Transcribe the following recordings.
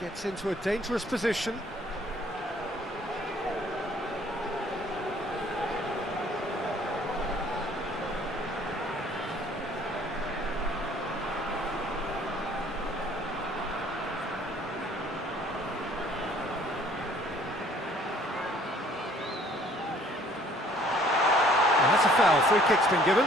Gets into a dangerous position. And that's a foul. Free kick's been given.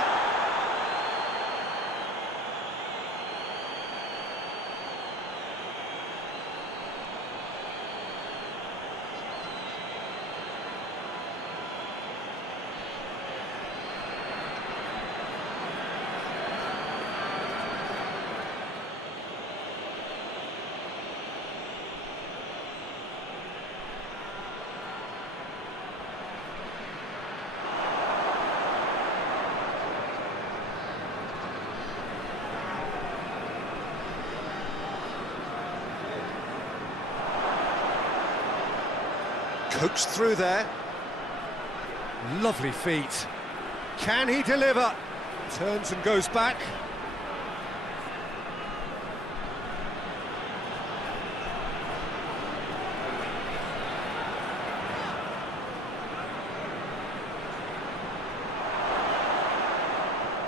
Coaxed through there. Lovely feet. Can he deliver? Turns and goes back.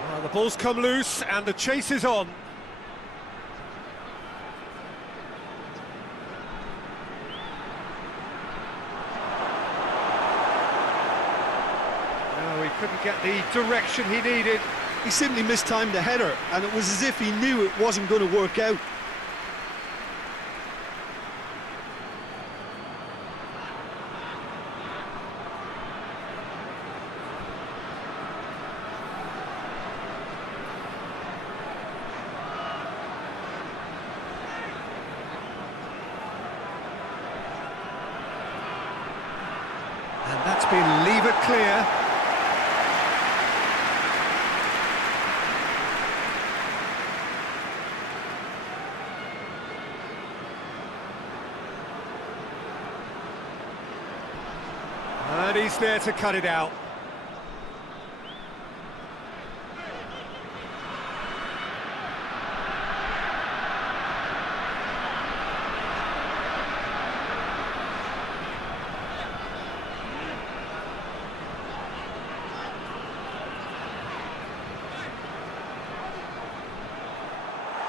Well, the ball's come loose and the chase is on. Couldn't get the direction he needed. He simply mistimed the header, and it was as if he knew it wasn't going to work out. And that's been levered clear. And he's there to cut it out.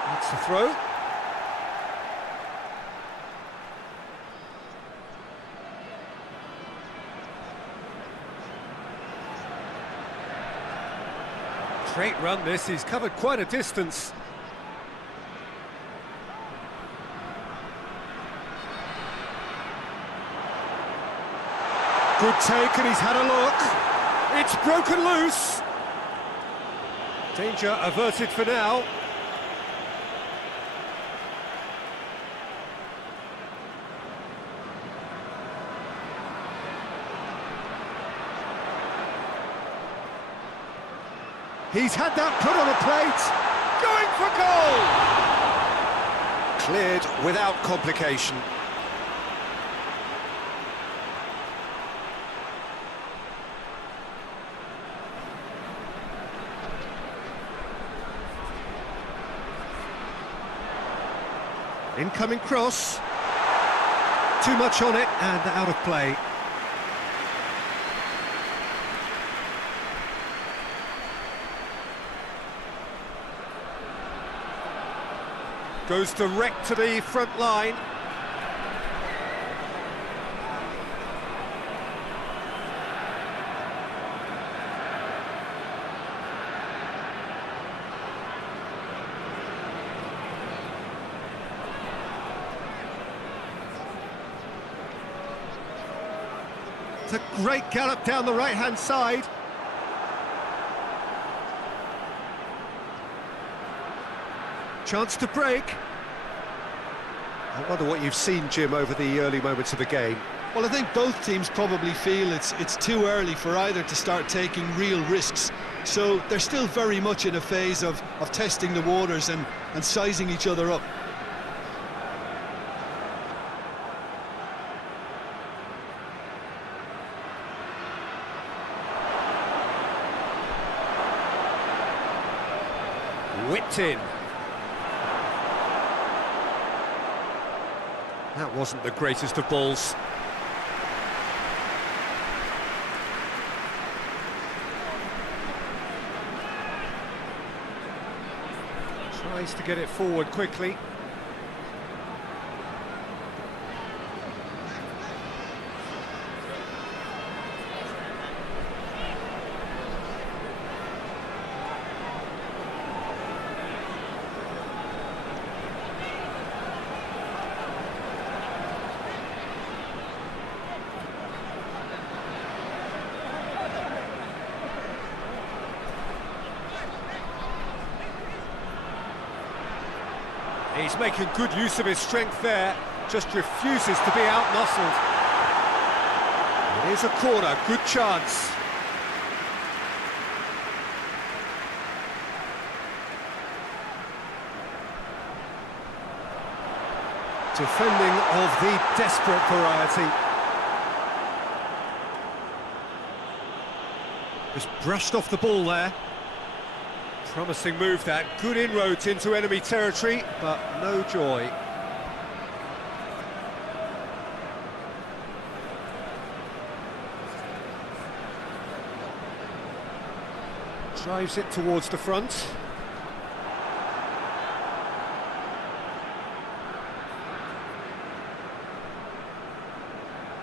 That's the throw. Great run this, he's covered quite a distance. Good take and he's had a look. It's broken loose. Danger averted for now. He's had that put on a plate, going for goal! Cleared without complication. Incoming cross. Too much on it and out of play. Goes direct to the front line. It's a great gallop down the right-hand side. Chance to break. I wonder what you've seen, Jim, over the early moments of the game. Well, I think both teams probably feel it's too early for either to start taking real risks. So they're still very much in a phase of testing the waters and sizing each other up. Whipped in. That wasn't the greatest of balls. Tries to get it forward quickly. He's making good use of his strength there, just refuses to be out-muscled. It is a corner, good chance. Defending of the desperate variety. Just brushed off the ball there. Promising move that, good inroads into enemy territory, but no joy. Drives it towards the front.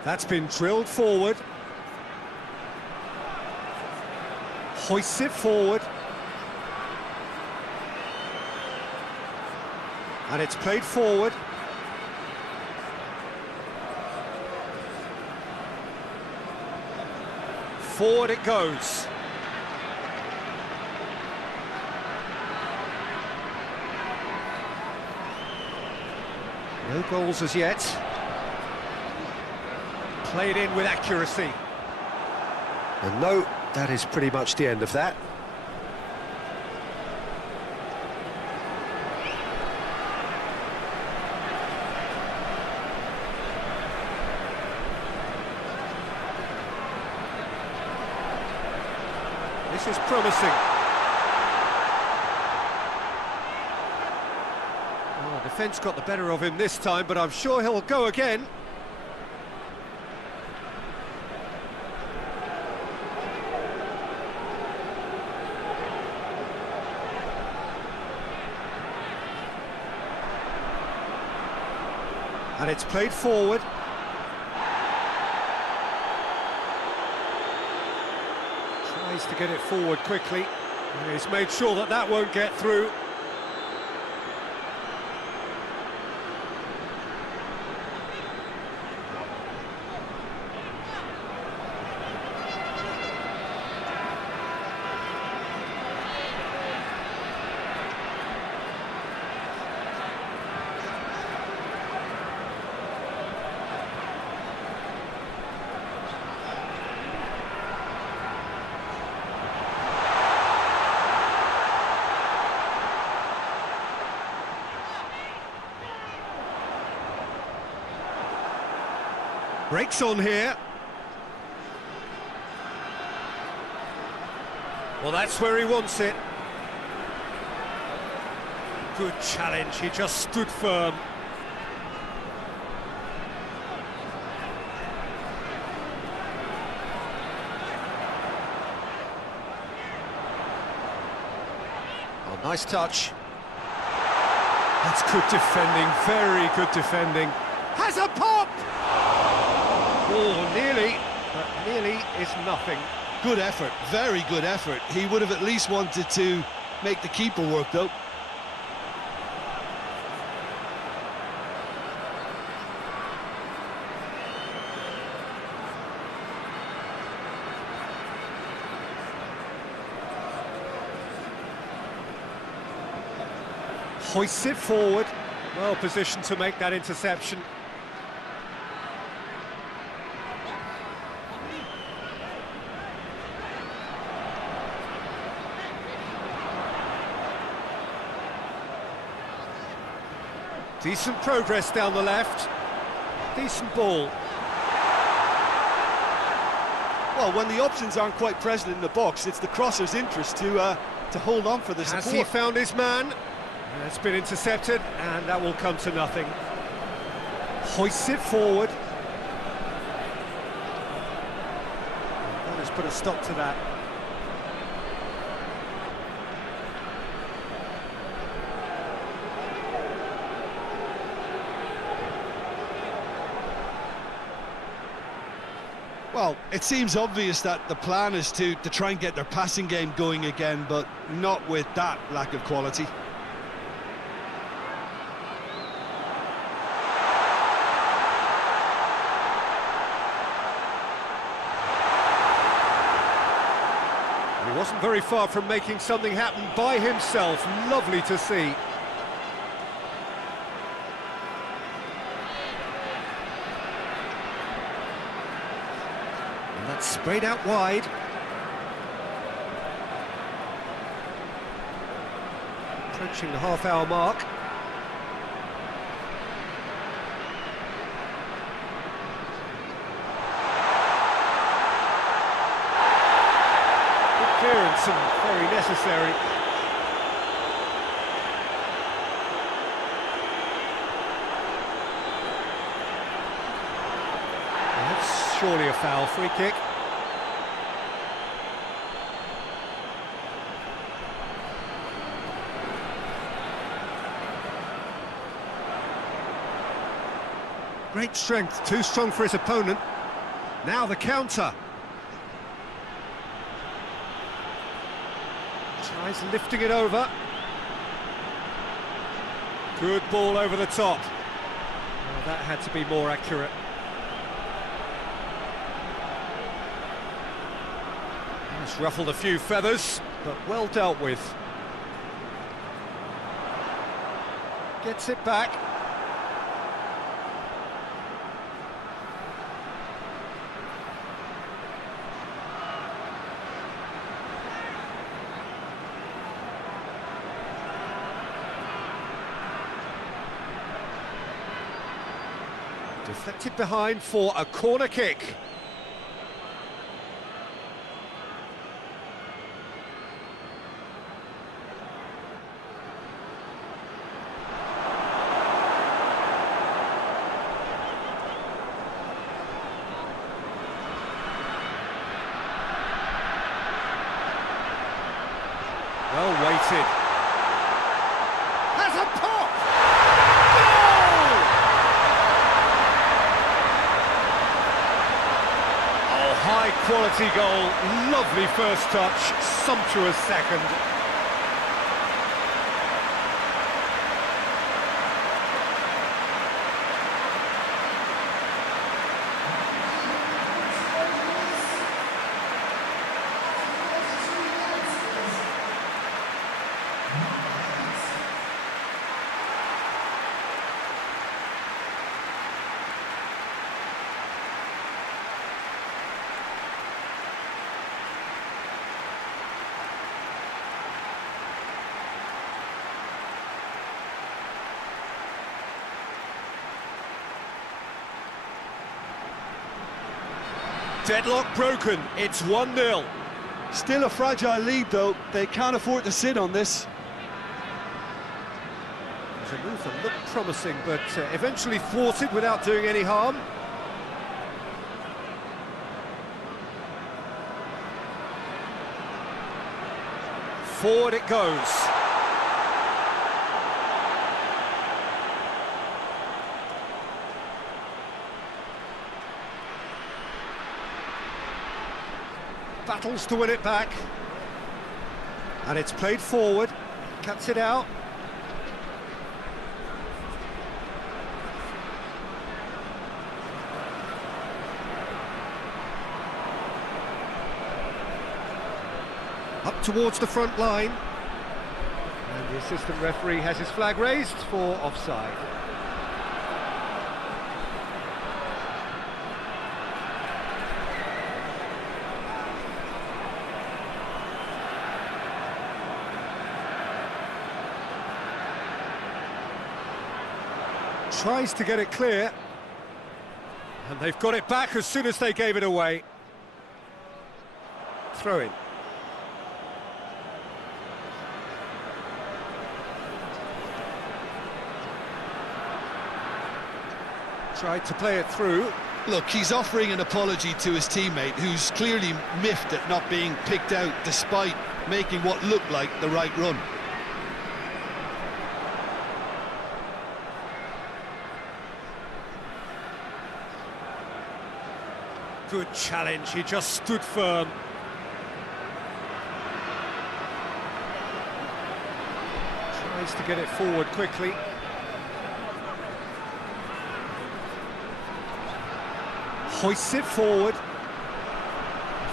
That's been drilled forward. Hoists it forward. And it's played forward. Forward it goes. No goals as yet. Played in with accuracy. And no, that is pretty much the end of that. This is promising. Well, the defence got the better of him this time, but I'm sure he'll go again. And it's played forward. Tries to get it forward quickly. And he's made sure that that won't get through. Breaks on here. Well, that's where he wants it. Good challenge, he just stood firm. Oh, nice touch. That's good defending, very good defending. Has a pop! Oh, nearly, but nearly is nothing. Good effort, very good effort. He would have at least wanted to make the keeper work, though. Hoists it forward, well positioned to make that interception. Decent progress down the left, decent ball. Well, when the options aren't quite present in the box, it's the crosser's interest to hold on for the support. Has he found his man? It's been intercepted, and that will come to nothing. Hoists it forward. That has put a stop to that. Well, it seems obvious that the plan is to try and get their passing game going again, but not with that lack of quality. He wasn't very far from making something happen by himself. Lovely to see. That's sprayed out wide. Approaching the half-hour mark. Good clearance and very necessary. That's surely a foul. Free kick. Great strength, too strong for his opponent. Now the counter. Tries lifting it over. Good ball over the top. Well, that had to be more accurate. It's ruffled a few feathers, but well dealt with. Gets it back. Deflected behind for a corner kick. Well weighted. Has a pop! Goal! Oh, high quality goal. Lovely first touch, sumptuous second. Deadlock broken, it's 1-0. Still a fragile lead, though. They can't afford to sit on this. It was a move that looked promising, but eventually thwarted without doing any harm. Forward it goes. Battles to win it back. And it's played forward. Cuts it out. Up towards the front line. And the assistant referee has his flag raised for offside. Tries to get it clear, and they've got it back as soon as they gave it away. Throw in. Tried to play it through. Look, he's offering an apology to his teammate, who's clearly miffed at not being picked out despite making what looked like the right run. Good challenge, he just stood firm. Tries to get it forward quickly. Hoists it forward.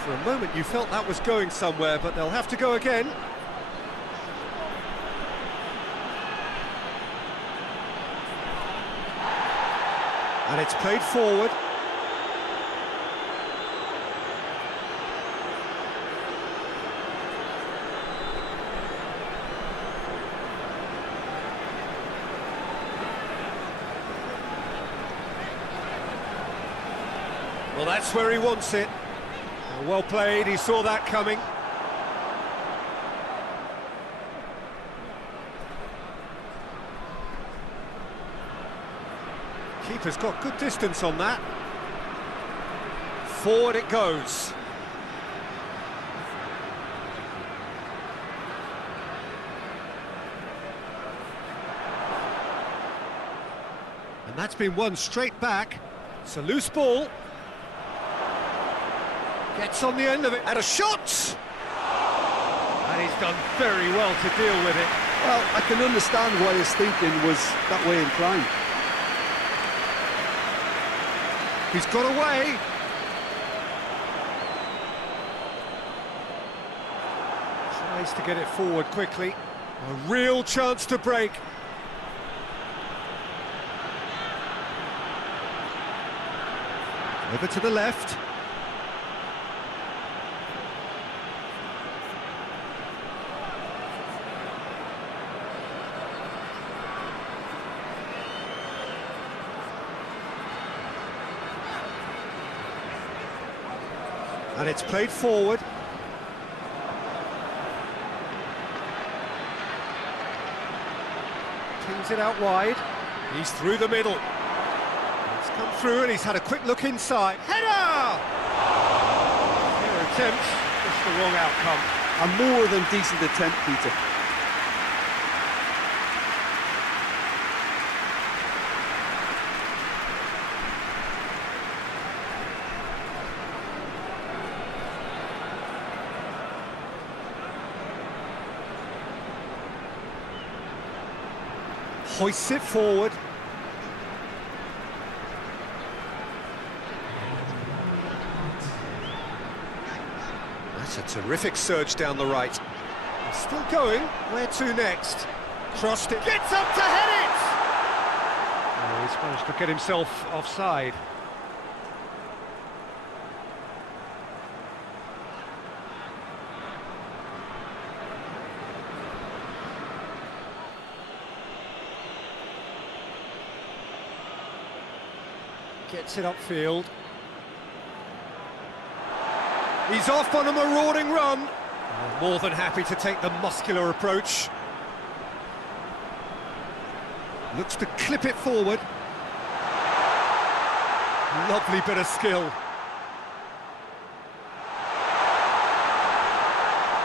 For a moment you felt that was going somewhere, but they'll have to go again. And it's played forward. Well, that's where he wants it. Well played, he saw that coming. Keeper's got good distance on that. Forward it goes. And that's been won straight back. It's a loose ball. Gets on the end of it, and a shot! And he's done very well to deal with it. Well, I can understand why his thinking was that way inclined. He's got away. Tries to get it forward quickly. A real chance to break. Over to the left. And it's played forward. Pings it out wide. He's through the middle. He's come through and he's had a quick look inside. Header! Fair attempt, just the wrong outcome. A more than decent attempt, Peter. Hoists it forward. That's a terrific surge down the right. He's still going. Where to next? Crossed it. Gets up to head it! Oh, he's managed to get himself offside. Gets it upfield. He's off on a marauding run. Oh, more than happy to take the muscular approach. Looks to clip it forward. Lovely bit of skill.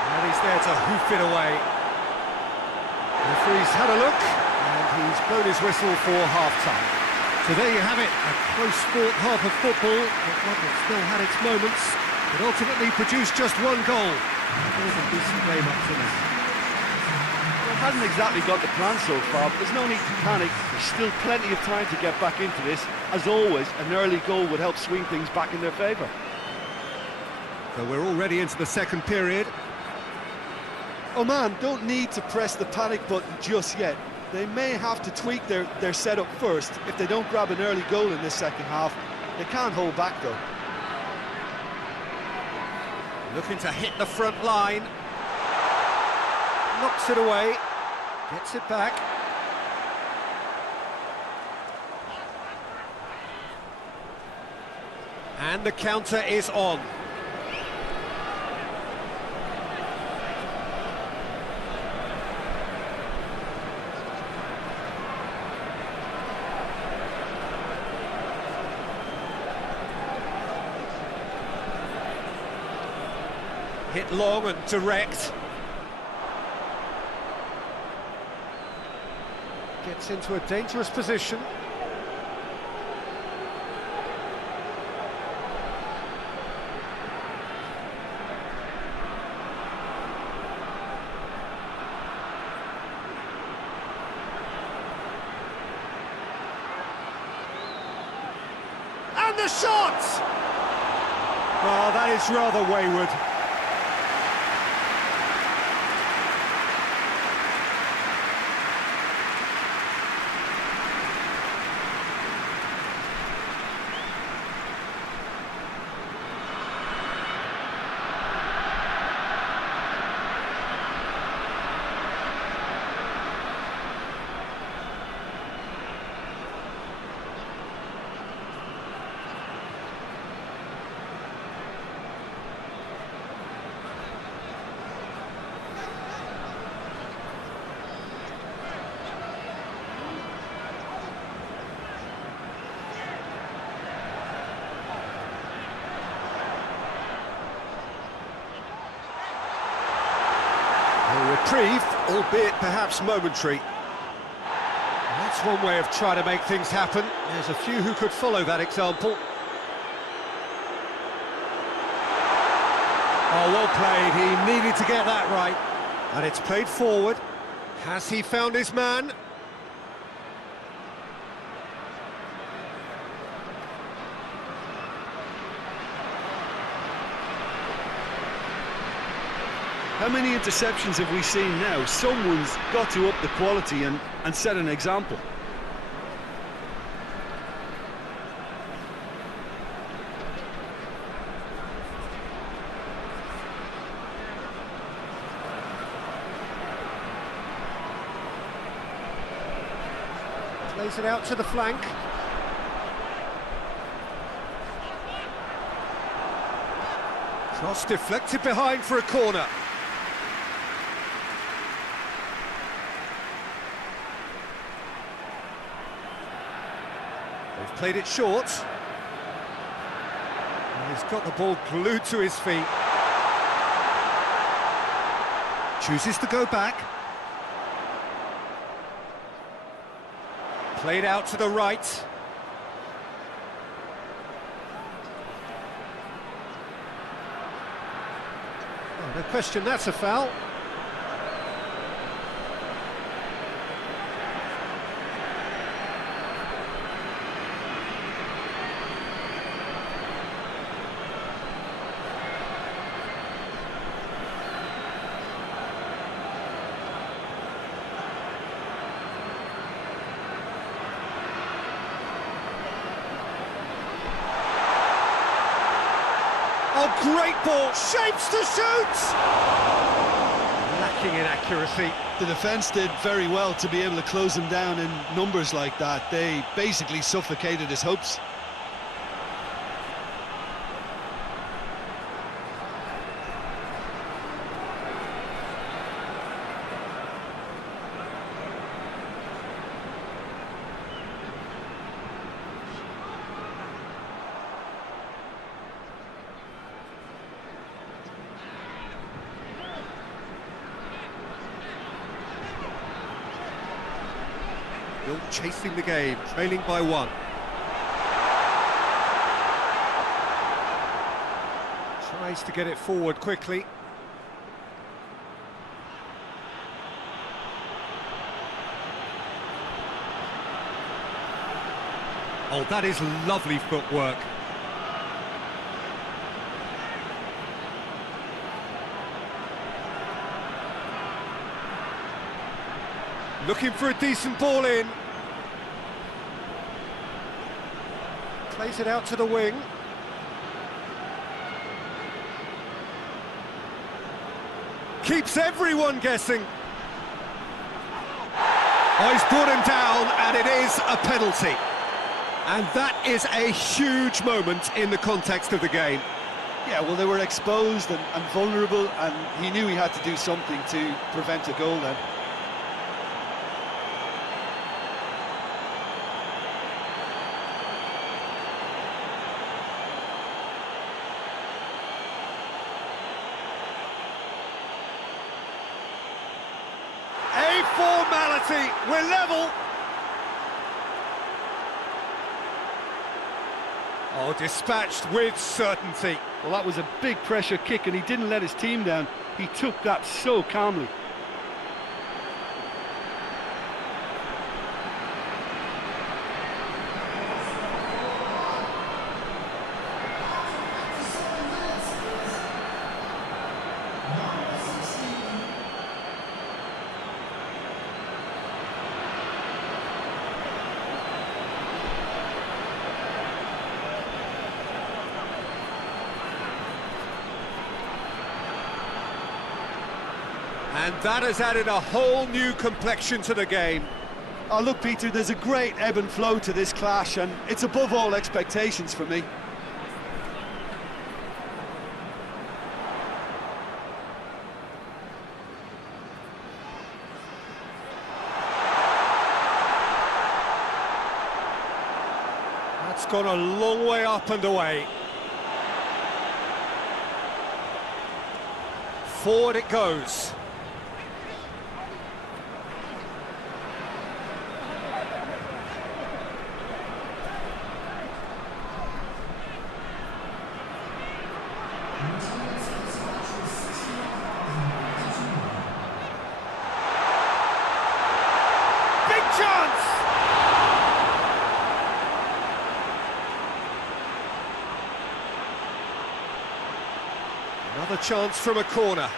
And he's there to hoof it away. The referee's had a look, and he's blown his whistle for half-time. So there you have it, a close-fought half of football, but one that still had its moments, but ultimately produced just one goal. It was a decent game up to now. Well, it hasn't exactly got the plan so far, but there's no need to panic. There's still plenty of time to get back into this. As always, an early goal would help swing things back in their favour. So we're already into the second period. Oman don't need to press the panic button just yet. They may have to tweak their setup first. If they don't grab an early goal in this second half, they can't hold back though. Looking to hit the front line. Knocks it away. Gets it back. And the counter is on. Hit long and direct. Gets into a dangerous position. And the shot! Well, that is rather wayward. A reprieve, albeit perhaps momentary. That's one way of trying to make things happen. There's a few who could follow that example. Oh, well played. He needed to get that right. And it's played forward. Has he found his man? How many interceptions have we seen now? Someone's got to up the quality and set an example. Plays it out to the flank. Cross deflected behind for a corner. They've played it short. And he's got the ball glued to his feet. Chooses to go back. Played out to the right. Oh, no question, that's a foul. Oh, great ball, shapes to shoot! Lacking in accuracy. The defence did very well to be able to close him down in numbers like that. They basically suffocated his hopes. Still chasing the game, trailing by one. Tries to get it forward quickly. Oh, that is lovely footwork. Looking for a decent ball in. Plays it out to the wing. Keeps everyone guessing. Oh, he's brought him down, and it is a penalty. And that is a huge moment in the context of the game. Yeah, well, they were exposed and vulnerable, and he knew he had to do something to prevent a goal then. penalty, we're level. Oh, dispatched with certainty. Well, that was a big pressure kick and he didn't let his team down. He took that so calmly. And that has added a whole new complexion to the game. Oh, look, Peter, there's a great ebb and flow to this clash, and it's above all expectations for me. That's gone a long way up and away. Forward it goes. Big chance! Another chance from a corner.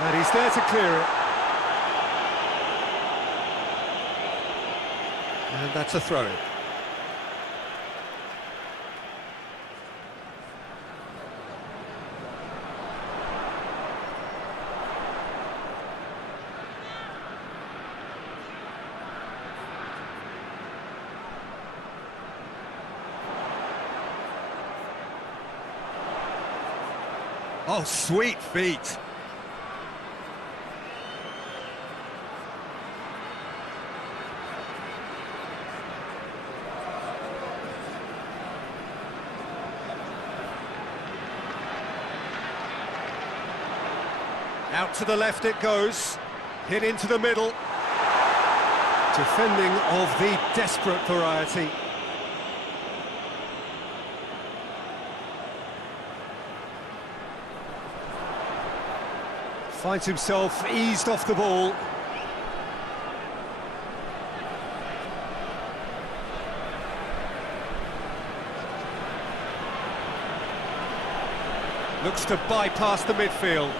And he's there to clear it. And that's a throw-in. Oh, sweet feet. Out to the left it goes, hit into the middle. Defending of the desperate variety. Finds himself eased off the ball. Looks to bypass the midfield.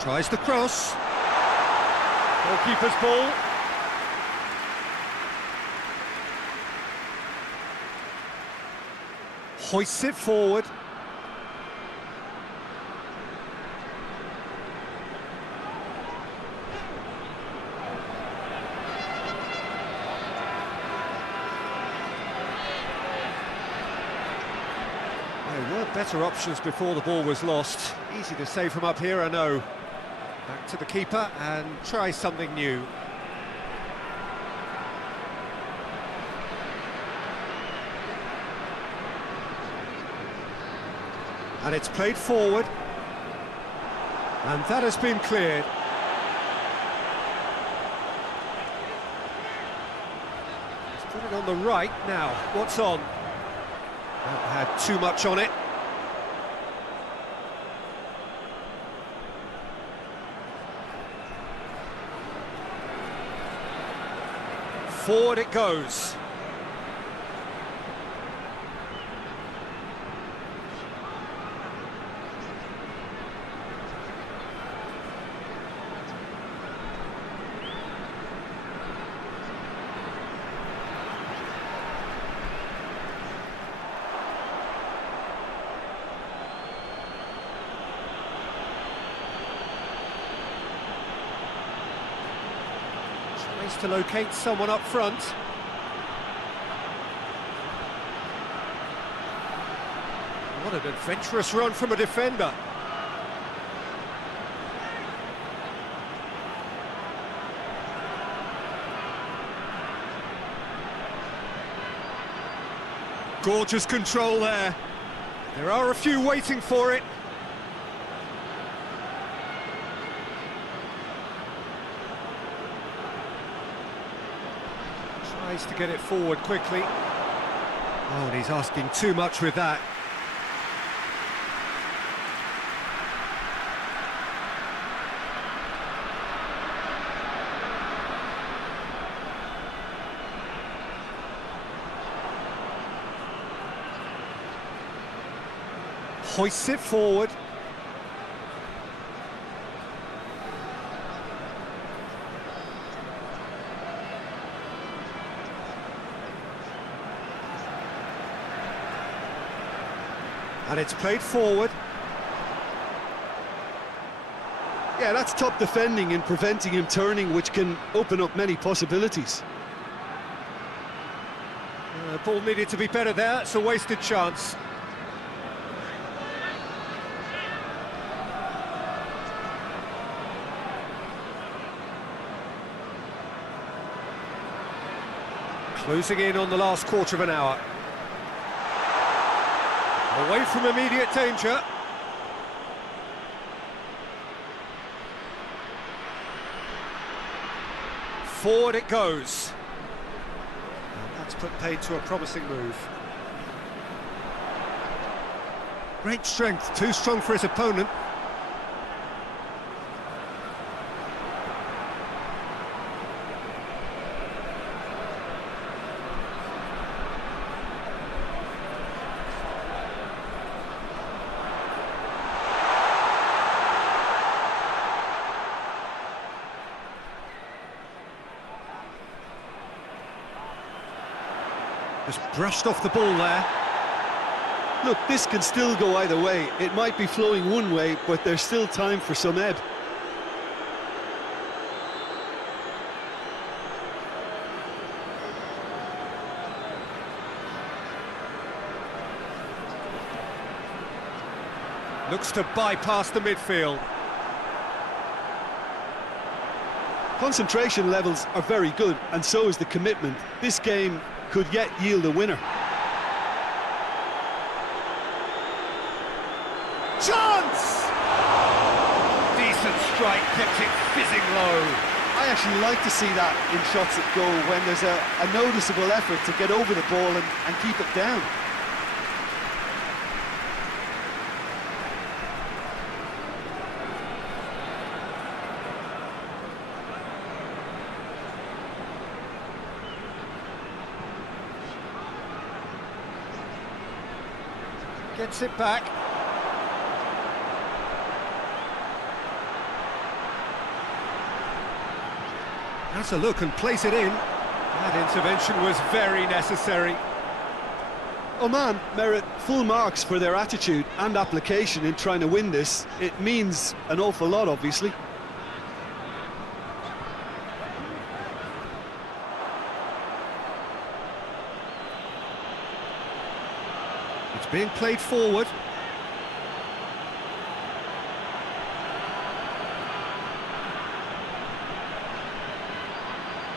Tries the cross. Goalkeeper's ball. Hoists it forward. There were better options before the ball was lost. Easy to save from up here, I know. Back to the keeper and try something new. And it's played forward. And that has been cleared. Let's put it on the right now. What's on? That had too much on it. Forward it goes. Tries to locate someone up front. What an adventurous run from a defender. Gorgeous control there. There are a few waiting for it. Tries to get it forward quickly. Oh, and he's asking too much with that. Hoists it forward. And it's played forward. Yeah, that's top defending and preventing him turning, which can open up many possibilities. Ball needed to be better there. It's a wasted chance. Closing in on the last quarter of an hour. Away from immediate danger. Forward it goes. And that's put paid to a promising move. Great strength, too strong for his opponent. Just brushed off the ball there. Look, this can still go either way. It might be flowing one way, but there's still time for some ebb. Looks to bypass the midfield. Concentration levels are very good, and so is the commitment. This game could yet yield a winner. Chance! Decent strike, kept it fizzing low. I actually like to see that in shots at goal, when there's a noticeable effort to get over the ball and keep it down. Gets it back. Has a look and plays it in. That intervention was very necessary. Oman merit full marks for their attitude and application in trying to win this. It means an awful lot, obviously. It's being played forward.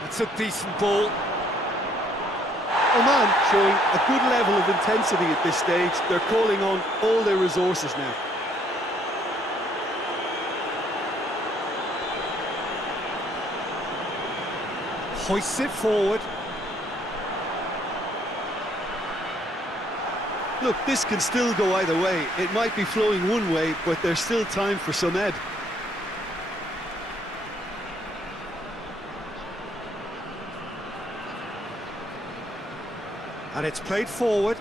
That's a decent ball. Oman showing a good level of intensity at this stage. They're calling on all their resources now. Hoists it forward. Look, this can still go either way. It might be flowing one way, but there's still time for some ebb. And it's played forward.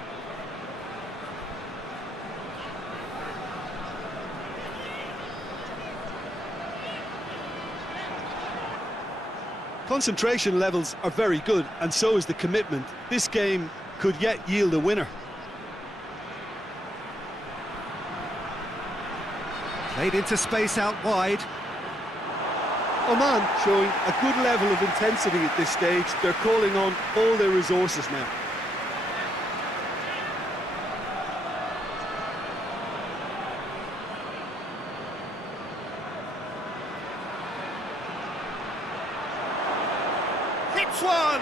Concentration levels are very good, and so is the commitment. This game could yet yield a winner. Played into space out wide. Oman showing a good level of intensity at this stage. They're calling on all their resources now. Hits one!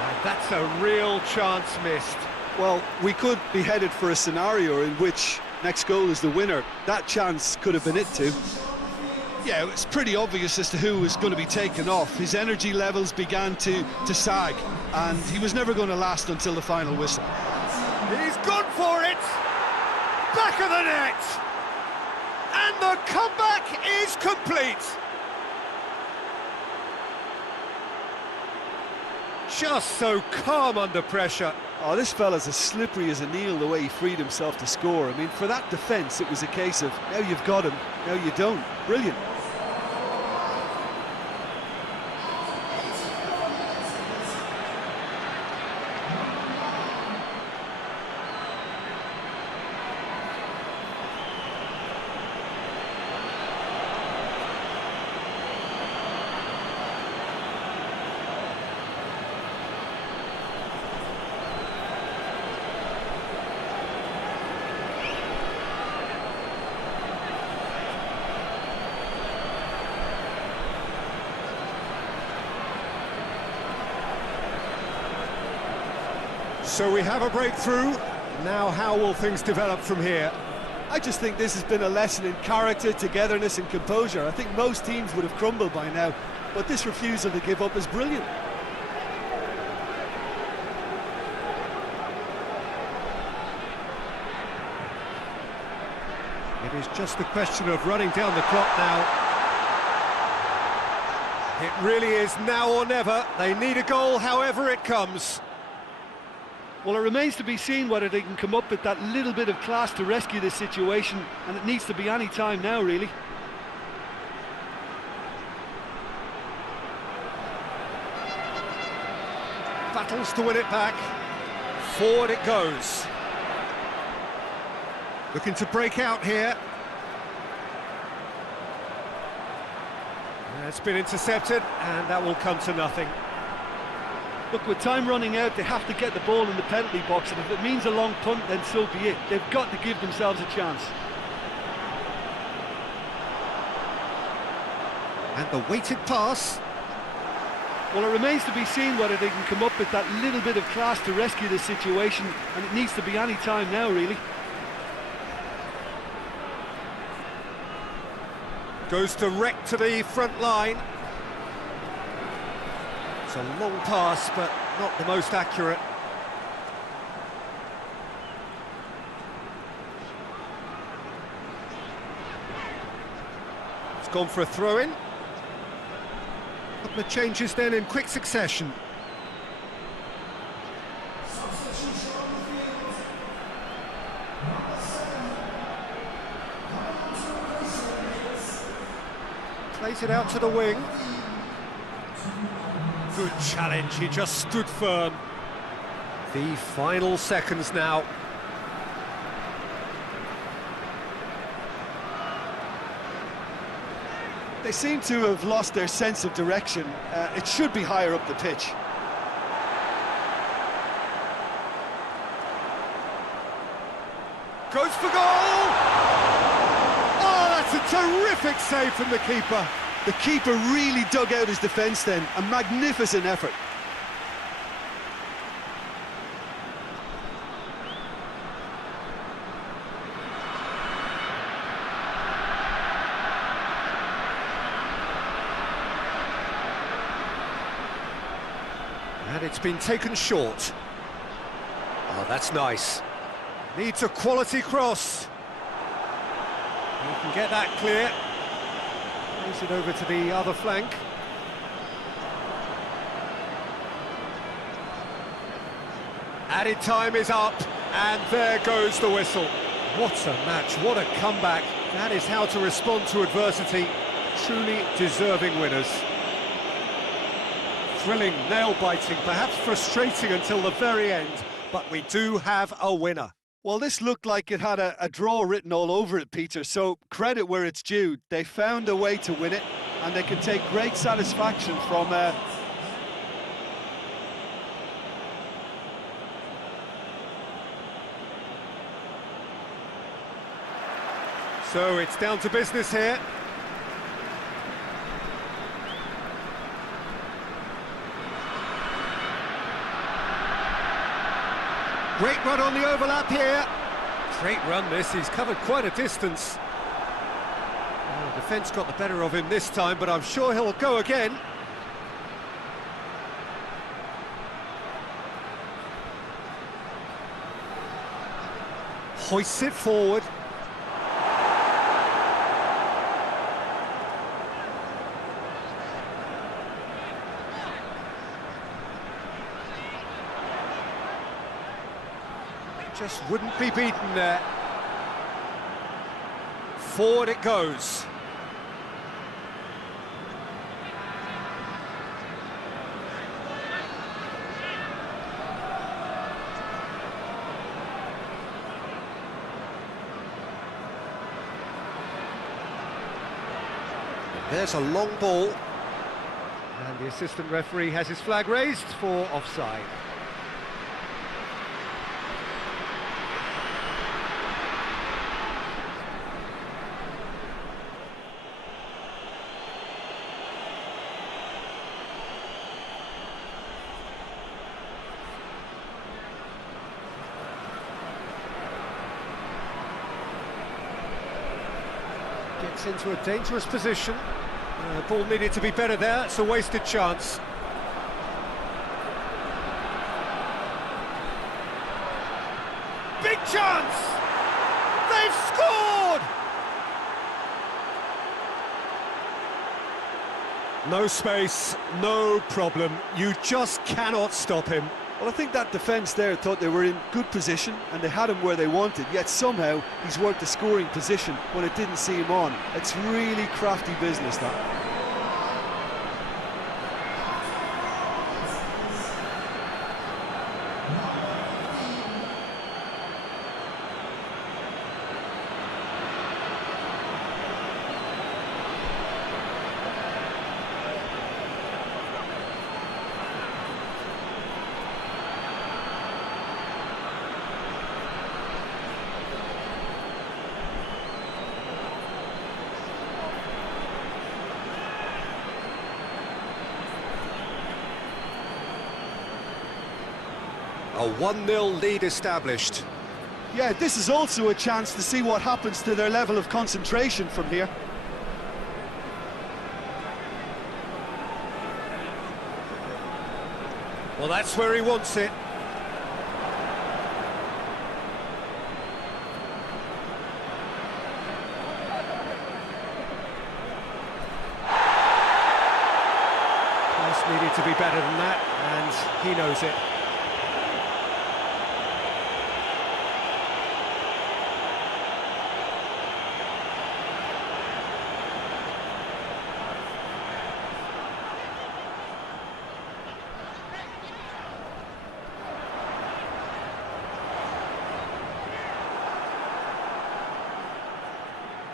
And that's a real chance missed. Well, we could be headed for a scenario in which next goal is the winner. That chance could have been it too. Yeah, it's pretty obvious as to who was going to be taken off. His energy levels began to sag, and he was never going to last until the final whistle. He's gone for it! Back of the net! And the comeback is complete! Just so calm under pressure. Oh, this fella's as slippery as an eel the way he freed himself to score. I mean, for that defence, it was a case of, now you've got him, now you don't. Brilliant. So we have a breakthrough. Now how will things develop from here? I just think this has been a lesson in character, togetherness and composure. I think most teams would have crumbled by now, but this refusal to give up is brilliant. It is just a question of running down the clock now. It really is now or never. They need a goal however it comes. Well, it remains to be seen whether they can come up with that little bit of class to rescue this situation, and it needs to be any time now, really. Battles to win it back. Forward it goes. Looking to break out here. It's been intercepted, and that will come to nothing. Look, with time running out, they have to get the ball in the penalty box, and if it means a long punt, then so be it. They've got to give themselves a chance. And the weighted pass. Well, it remains to be seen whether they can come up with that little bit of class to rescue this situation, and it needs to be any time now, really. Goes direct to the front line. It's a long pass, but not the most accurate. It's gone for a throw-in. A couple of changes then in quick succession. Plays it out to the wing. Good challenge, he just stood firm. The final seconds now. They seem to have lost their sense of direction. It should be higher up the pitch. Goes for goal! Oh, that's a terrific save from the keeper. The keeper really dug out his defence then. A magnificent effort. And it's been taken short. Oh, that's nice. Needs a quality cross. You can get that clear. Plays it over to the other flank. Added time is up, and there goes the whistle. What a match, what a comeback. That is how to respond to adversity. Truly deserving winners. Thrilling, nail-biting, perhaps frustrating until the very end, but we do have a winner. Well, this looked like it had a draw written all over it, Peter, so credit where it's due. They found a way to win it, and they can take great satisfaction from So it's down to business here. Great run on the overlap here. Great run this, he's covered quite a distance. Well, the defence got the better of him this time, but I'm sure he'll go again. Hoists it forward. Just wouldn't be beaten there. Forward it goes. There's a long ball. And the assistant referee has his flag raised for offside. Gets into a dangerous position. Ball needed to be better there, it's a wasted chance. Big chance! They've scored! No space, no problem. You just cannot stop him. Well, I think that defence there thought they were in good position and they had him where they wanted, yet somehow he's worked a scoring position when it didn't see him on. It's really crafty business, that. A 1-0 lead established. Yeah, this is also a chance to see what happens to their level of concentration from here. Well, that's where he wants it. Pass needed to be better than that, and he knows it.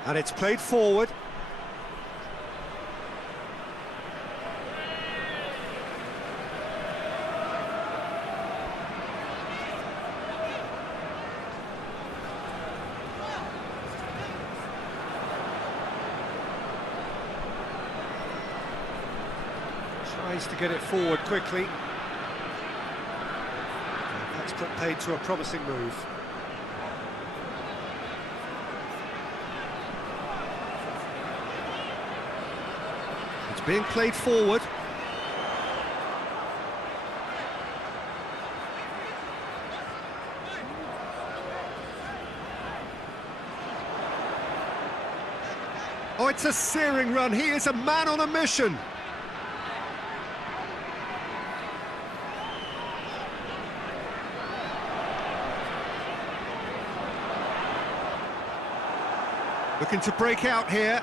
And it's played forward. Tries to get it forward quickly. That's put paid to a promising move. Being played forward. Oh, it's a searing run. He is a man on a mission. Looking to break out here.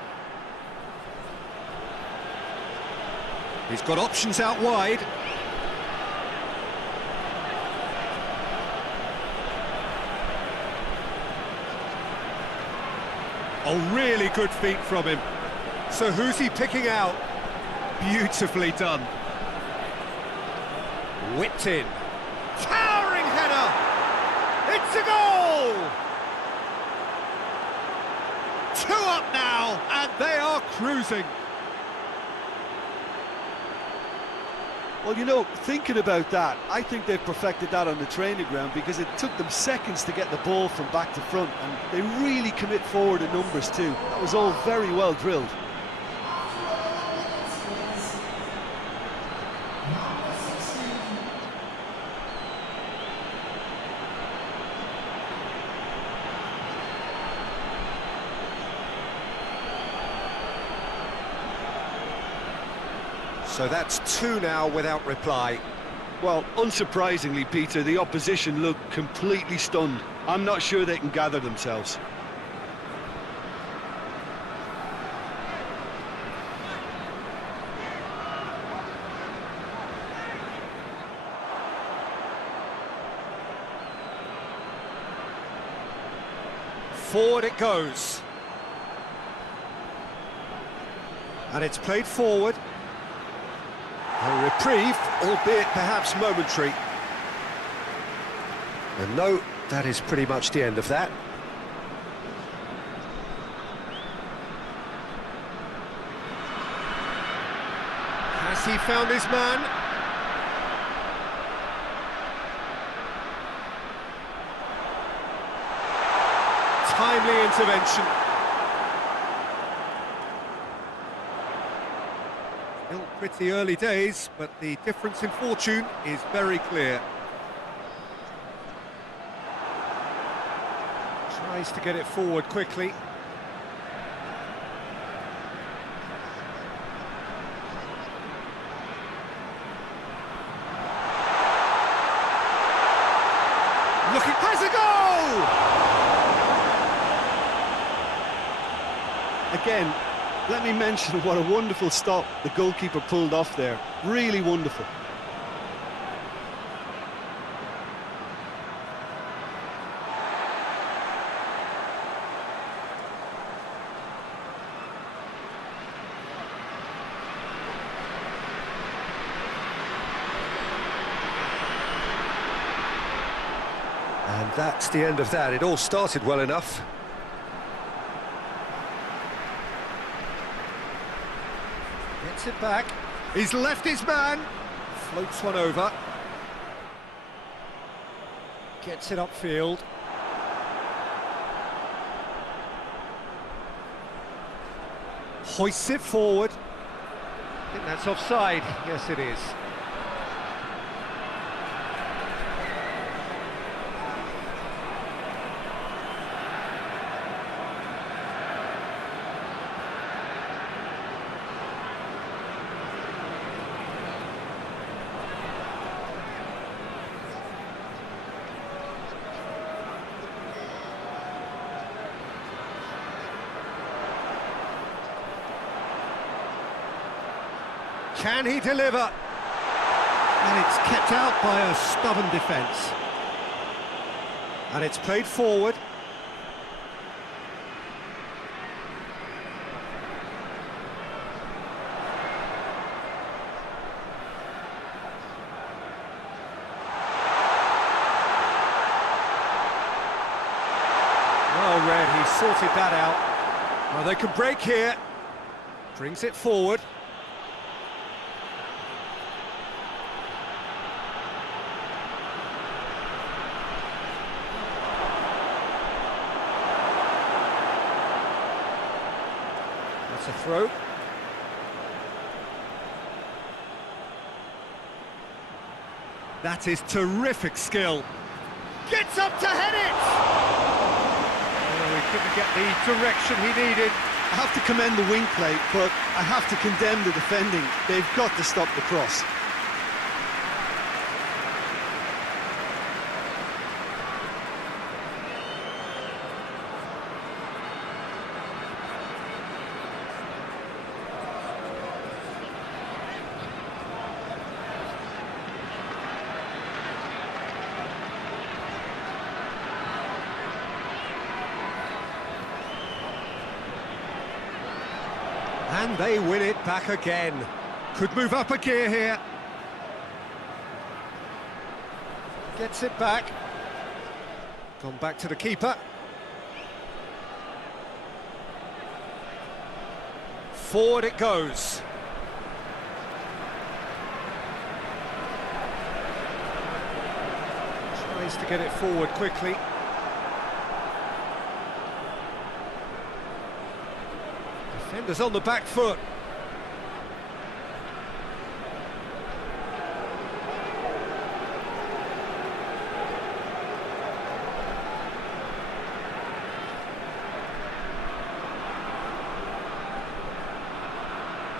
He's got options out wide. Oh, really good feet from him. So who's he picking out? Beautifully done. Whipped in. Towering header! It's a goal! 2 up now, and they are cruising. Well, you know, thinking about that, I think they've perfected that on the training ground because it took them seconds to get the ball from back to front, and they really commit forward in numbers too. That was all very well drilled. So that's 2 now without reply. Well, unsurprisingly, Peter, the opposition look completely stunned. I'm not sure they can gather themselves. Forward it goes. And it's played forward. A reprieve, albeit perhaps momentary. And no, that is pretty much the end of that. Has he found his man? Timely intervention. Still pretty early days, but the difference in fortune is very clear. Tries to get it forward quickly. Looking, has a goal! Again, let me mention what a wonderful stop the goalkeeper pulled off there. Really wonderful. And that's the end of that. It all started well enough. Gets it back. He's left his man. Floats one over. Gets it upfield. Hoists it forward. I think that's offside. Yes, it is. Can he deliver? And it's kept out by a stubborn defence. And it's played forward. Well read, he sorted that out. Well, they can break here. Brings it forward. That's a throw. That is terrific skill. Gets up to head it! Oh, he couldn't get the direction he needed. I have to commend the wing play, but I have to condemn the defending. They've got to stop the cross. And they win it back again. Could move up a gear here. Gets it back. Gone back to the keeper. Forward it goes. Tries to get it forward quickly. Defenders on the back foot.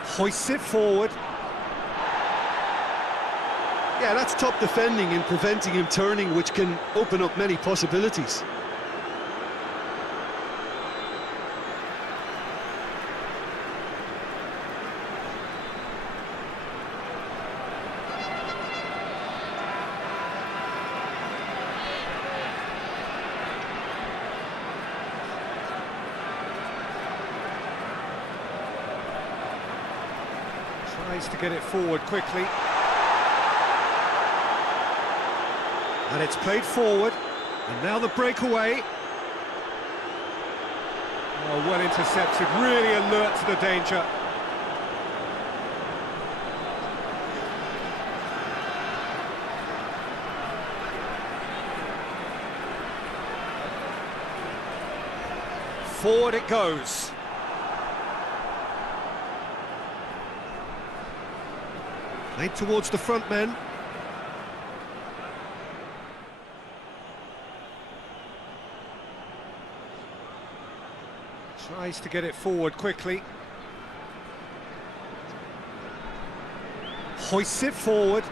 Hoists it forward. Yeah, that's top defending and preventing him turning, which can open up many possibilities. Tries to get it forward quickly. And it's played forward. And now the breakaway. Oh, well intercepted, really alert to the danger. Forward it goes. Played towards the front men. Tries to get it forward quickly. Hoists it forward.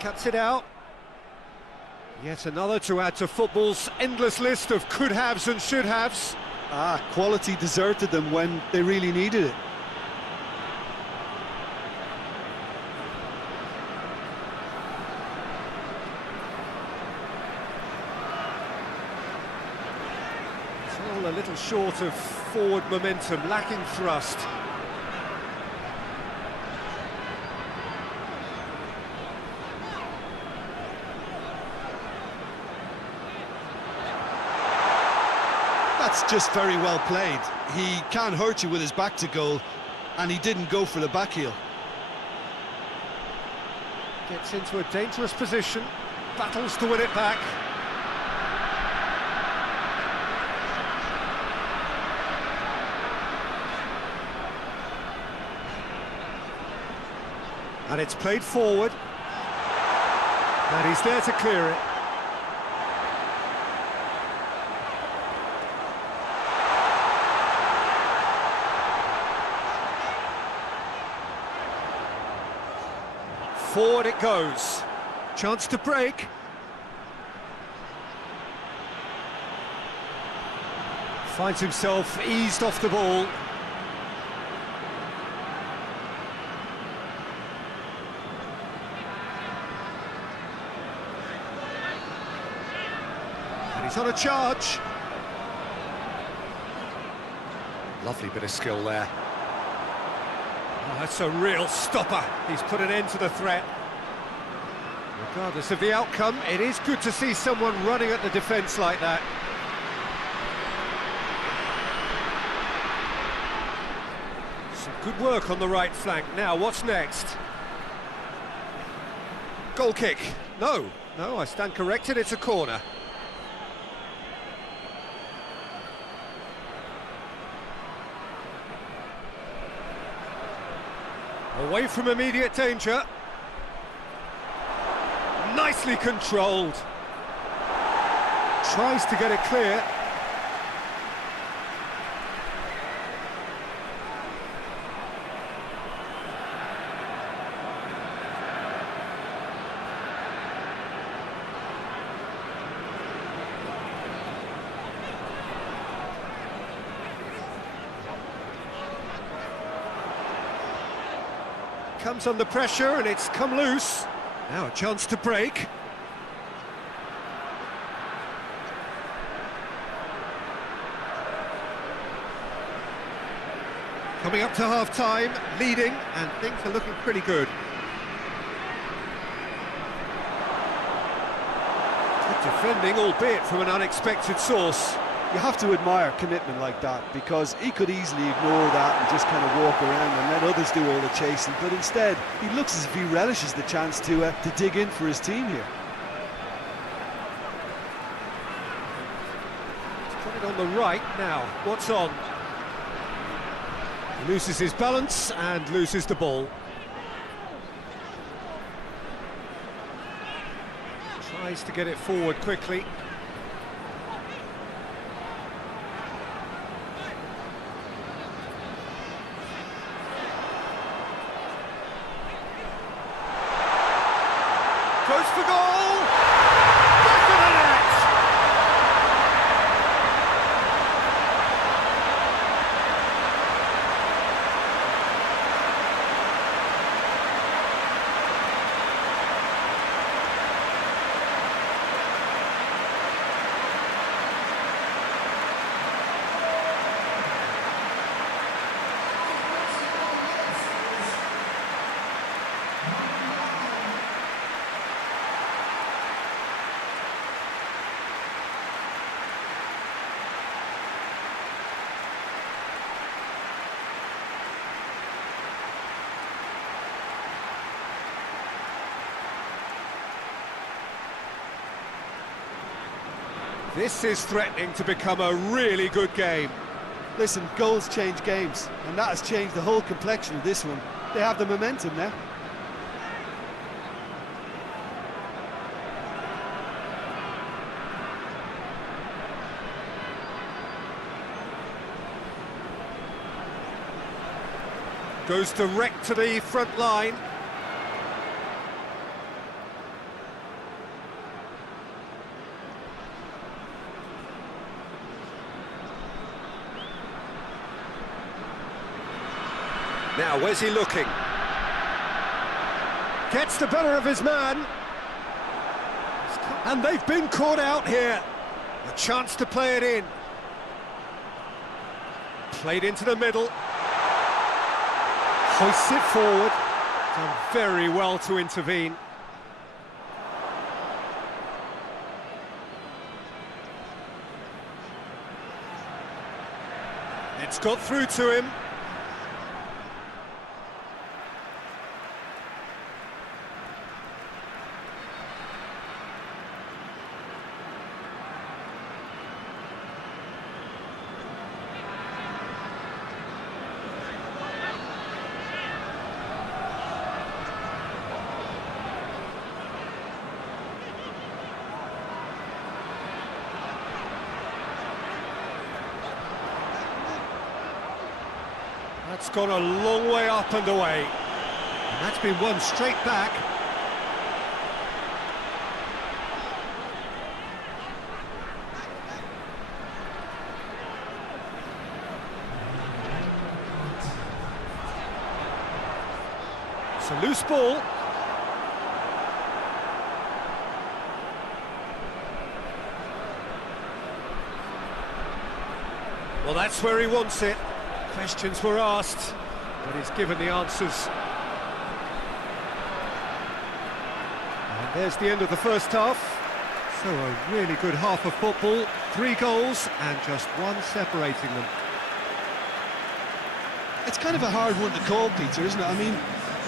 Cuts it out. Yet another to add to football's endless list of could-haves and should-haves. Quality deserted them when they really needed it. It's all a little short of forward momentum, lacking thrust. That's just very well played. He can't hurt you with his back to goal, and he didn't go for the back heel. Gets into a dangerous position, battles to win it back. And it's played forward. And he's there to clear it. Forward it goes. Chance to break. Finds himself eased off the ball. And he's on a charge. Lovely bit of skill there. Oh, that's a real stopper. He's put an end to the threat. Regardless of the outcome, it is good to see someone running at the defence like that. Some good work on the right flank. Now, what's next? Goal kick. No, I stand corrected, it's a corner. Away from immediate danger. Nicely controlled. Tries to get it clear. Comes under pressure and it's come loose. Now a chance to break. Coming up to half-time, leading, and things are looking pretty good. Good defending, albeit from an unexpected source. You have to admire commitment like that, because he could easily ignore that and just kind of walk around and let others do all the chasing, but instead he looks as if he relishes the chance to dig in for his team here. Put it on the right now. What's on? He loses his balance and loses the ball. Tries to get it forward quickly. Goes for goal! Back of the net! This is threatening to become a really good game. Listen, goals change games, and that has changed the whole complexion of this one. They have the momentum now. Goes direct to the front line. Now, where's he looking? Gets the better of his man. And they've been caught out here. A chance to play it in. Played into the middle. Hoists it forward. Done very well to intervene. It's got through to him. That's gone a long way up and away. And that's been won straight back. It's a loose ball. Well, that's where he wants it. Questions were asked, but he's given the answers. And there's the end of the first half. So a really good half of football. 3 goals and just one separating them. It's kind of a hard one to call, Peter, isn't it? I mean,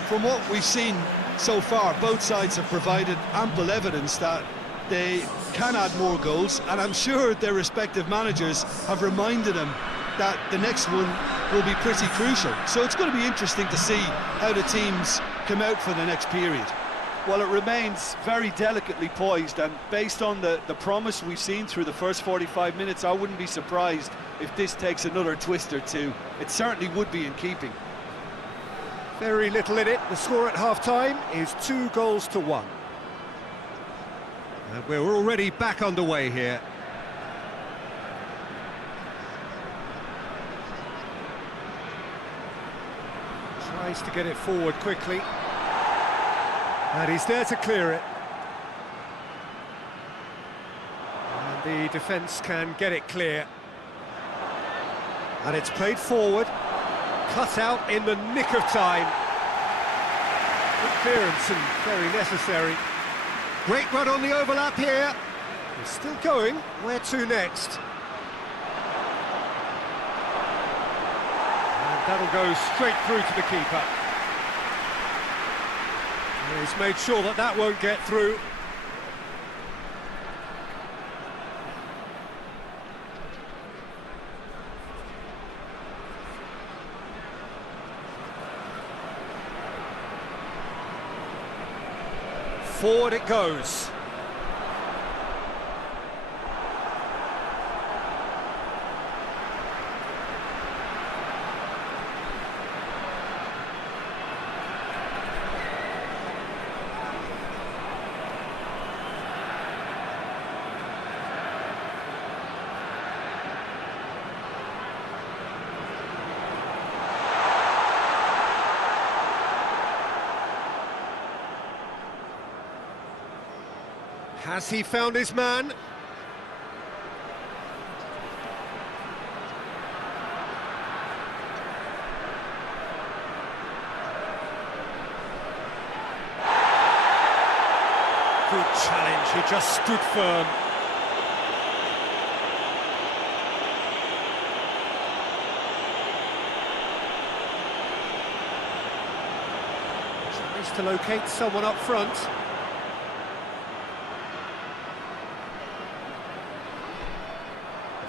from what we've seen so far, both sides have provided ample evidence that they can add more goals, and I'm sure their respective managers have reminded them that the next one will be pretty crucial. So it's going to be interesting to see how the teams come out for the next period. Well, it remains very delicately poised, and based on the promise we've seen through the first 45 minutes, I wouldn't be surprised if this takes another twist or two. It certainly would be in keeping. Very little in it. The score at half-time is 2-1. And we're already back underway here. Tries to get it forward quickly. And he's there to clear it. And the defence can get it clear. And it's played forward. Cut out in the nick of time. Good clearance and very necessary. Great run on the overlap here. He's still going. Where to next? And that'll go straight through to the keeper. And he's made sure that that won't get through. Forward it goes. Has he found his man? Good challenge, he just stood firm. Tries to locate someone up front.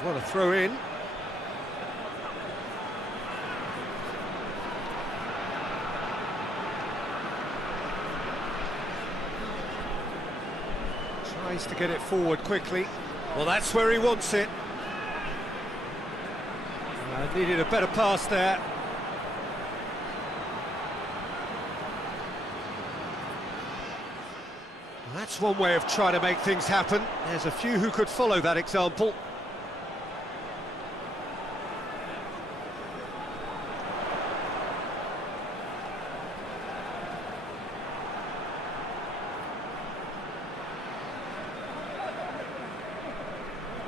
What a throw in. Tries to get it forward quickly. Well, that's where he wants it. Needed a better pass there. Well, that's one way of trying to make things happen. There's a few who could follow that example.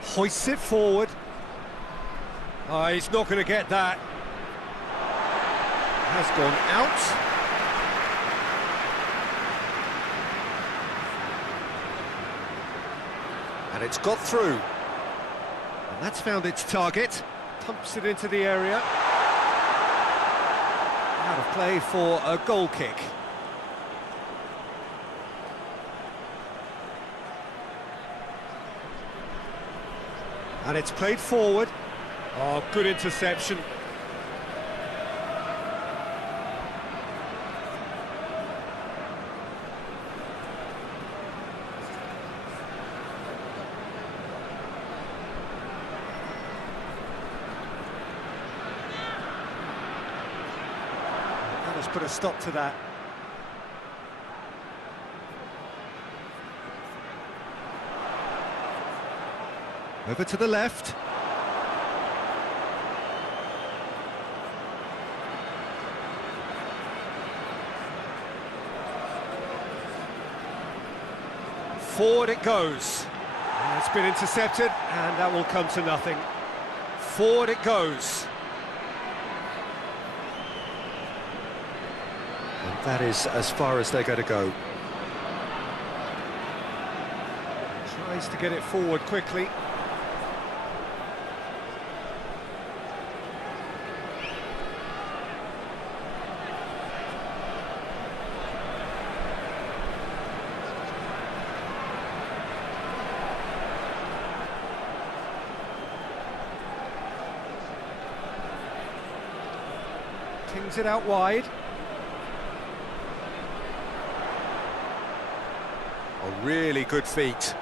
Hoists it forward. Oh, he's not going to get that. Has gone out. And it's got through. And that's found its target. Pumps it into the area. Out of play for a goal kick. And it's played forward. Oh, good interception. That has put a stop to that. Over to the left. Forward it goes. And it's been intercepted, and that will come to nothing. Forward it goes. And that is as far as they're going to go. Tries to get it forward quickly. Pings it out wide. A really good feat.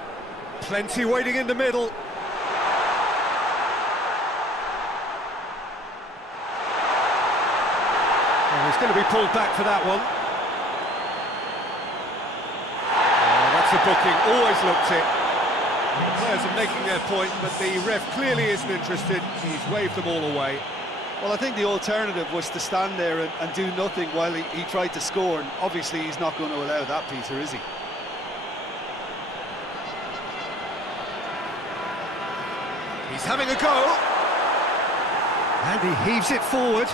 Plenty waiting in the middle. Oh, he's going to be pulled back for that one. Oh, that's a booking, always looked it. The players are making their point, but the ref clearly isn't interested. He's waved them all away. Well, I think the alternative was to stand there and do nothing while he tried to score, and obviously he's not going to allow that, Peter, is he? He's having a go. And he heaves it forward.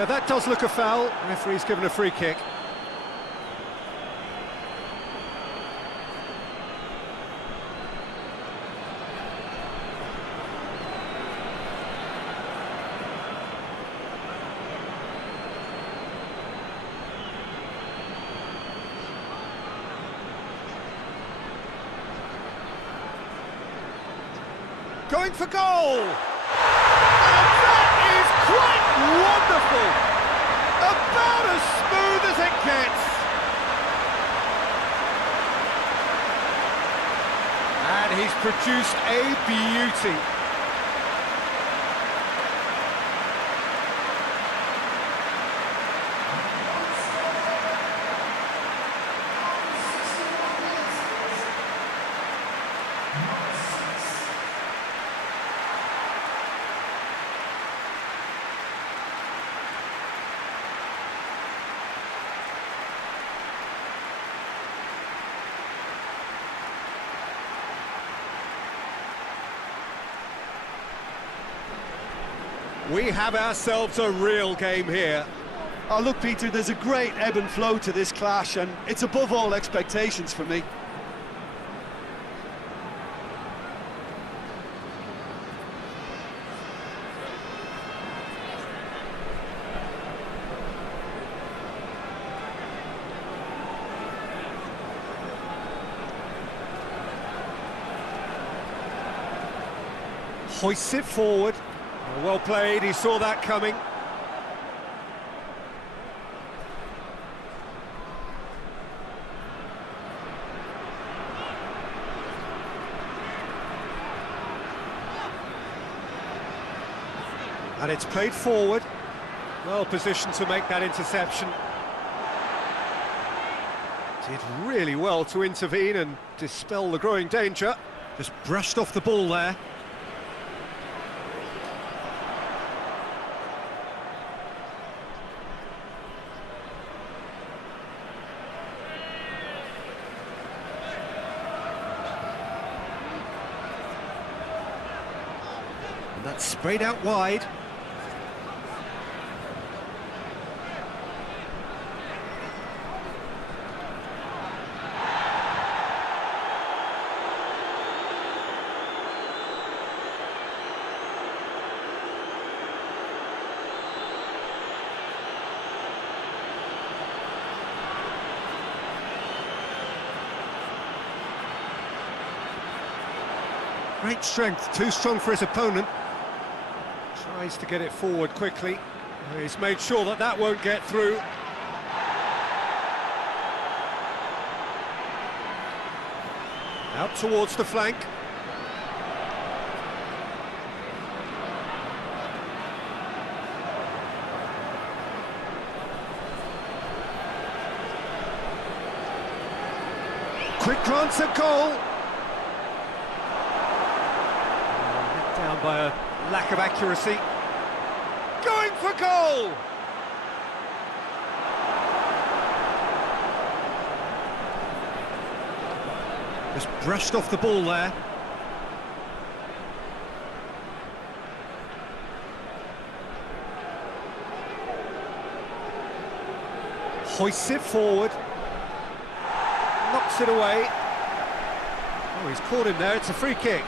Yeah, that does look a foul. Referee's given a free kick. Going for goal! And that is quite wonderful! About as smooth as it gets! And he's produced a beauty. We have ourselves a real game here. Oh, look, Peter, there's a great ebb and flow to this clash, and it's above all expectations for me. Hoists it forward. Well played, he saw that coming. And it's played forward. Well positioned to make that interception. Did really well to intervene and dispel the growing danger. Just brushed off the ball there. And that's sprayed out wide. Great strength, too strong for his opponent. Tries to get it forward quickly. He's made sure that that won't get through. Out towards the flank. Quick glance at goal. Down by a lack of accuracy. Going for goal! Just brushed off the ball there. Hoists it forward. Knocks it away. Oh, he's caught him there, it's a free kick.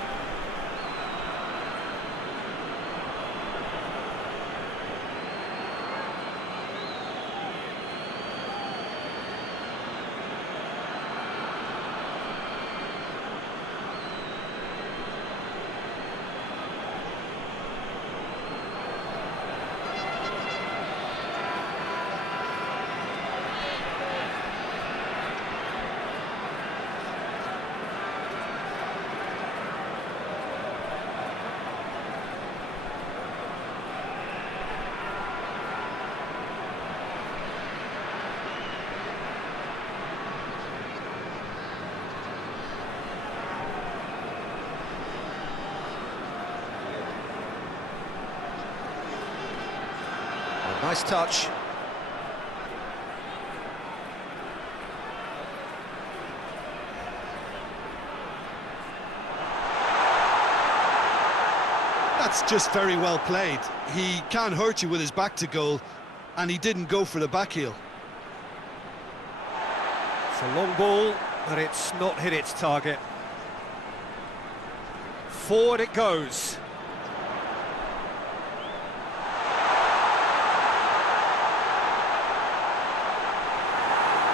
Nice touch. That's just very well played. He can hurt you with his back to goal, and he didn't go for the back heel. It's a long ball, but it's not hit its target. Forward it goes.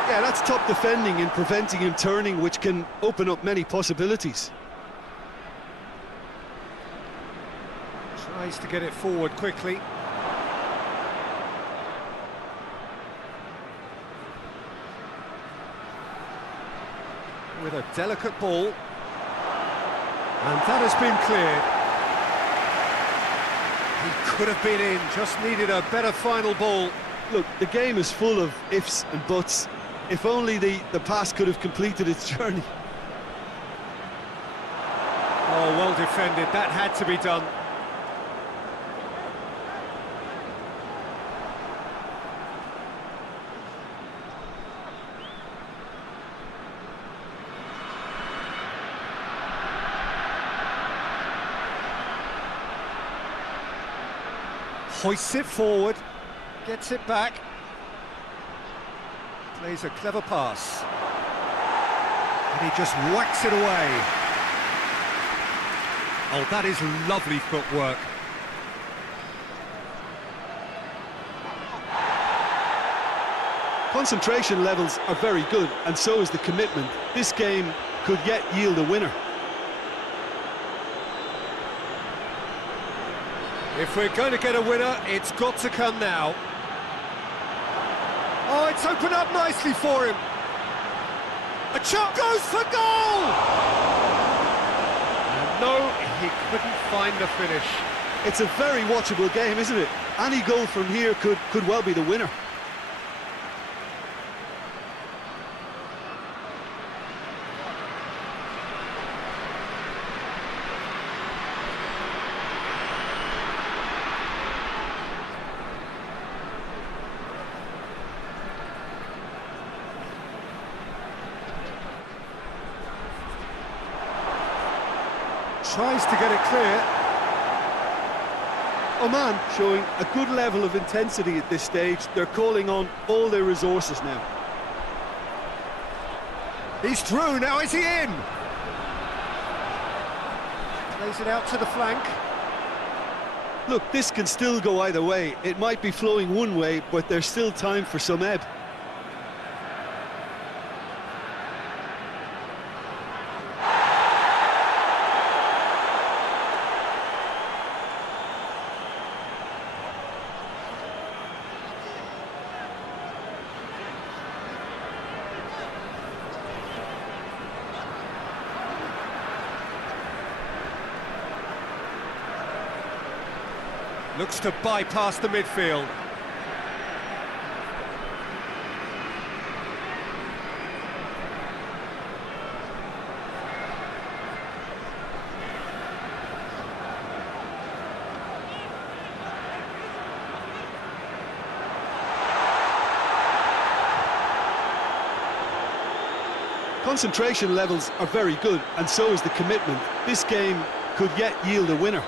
Yeah, that's top defending in preventing him turning, which can open up many possibilities. Tries to get it forward quickly. With a delicate ball. And that has been cleared. He could have been in, just needed a better final ball. Look, the game is full of ifs and buts. If only the pass could have completed its journey. Oh, well defended, that had to be done. Hoists it forward, gets it back. Plays a clever pass. And he just whacks it away. Oh, that is lovely footwork. Concentration levels are very good, and so is the commitment. This game could yet yield a winner. If we're going to get a winner, it's got to come now. Oh, it's opened up nicely for him. A shot goes for goal! And no, he couldn't find the finish. It's a very watchable game, isn't it? Any goal from here could well be the winner. Tries to get it clear. Oman showing a good level of intensity at this stage. They're calling on all their resources now. He's through, now is he in? Plays it out to the flank. Look, this can still go either way. It might be flowing one way, but there's still time for some ebb. Looks to bypass the midfield. Concentration levels are very good, and so is the commitment. This game could yet yield a winner.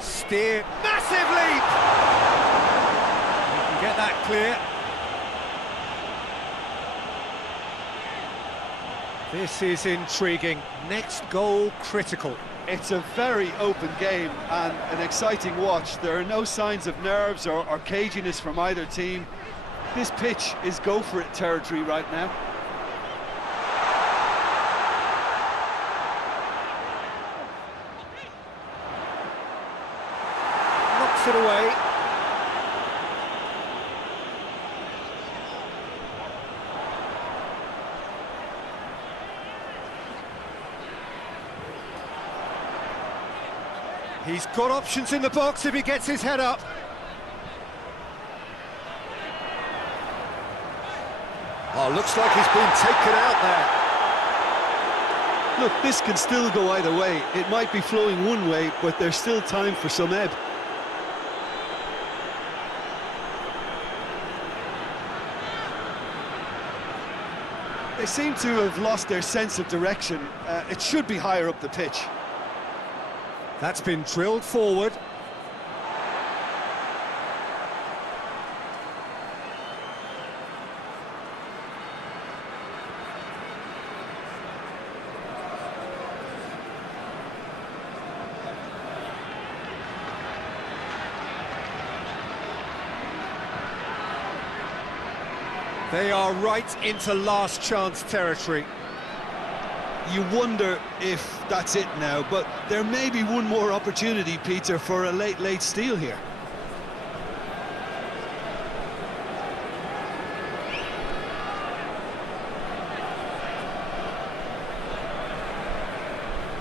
Steer, massive leap! You can get that clear. This is intriguing. Next goal critical. It's a very open game and an exciting watch. There are no signs of nerves or caginess from either team. This pitch is go-for-it territory right now. Knocks it away. He's got options in the box if he gets his head up. Oh, looks like he's been taken out there. Look, this can still go either way. It might be flowing one way, but there's still time for some ebb. They seem to have lost their sense of direction. It should be higher up the pitch. That's been drilled forward. They are right into last chance territory. You wonder if that's it now, but there may be one more opportunity, Peter, for a late steal here.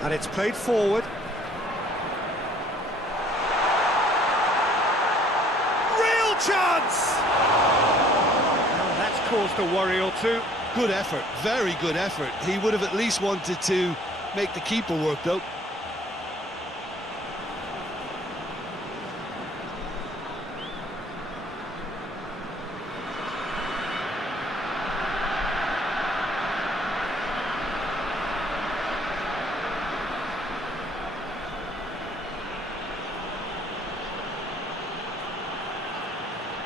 And it's played forward. Real chance! That's caused a worry or two. Good effort, very good effort. He would have at least wanted to make the keeper work, though.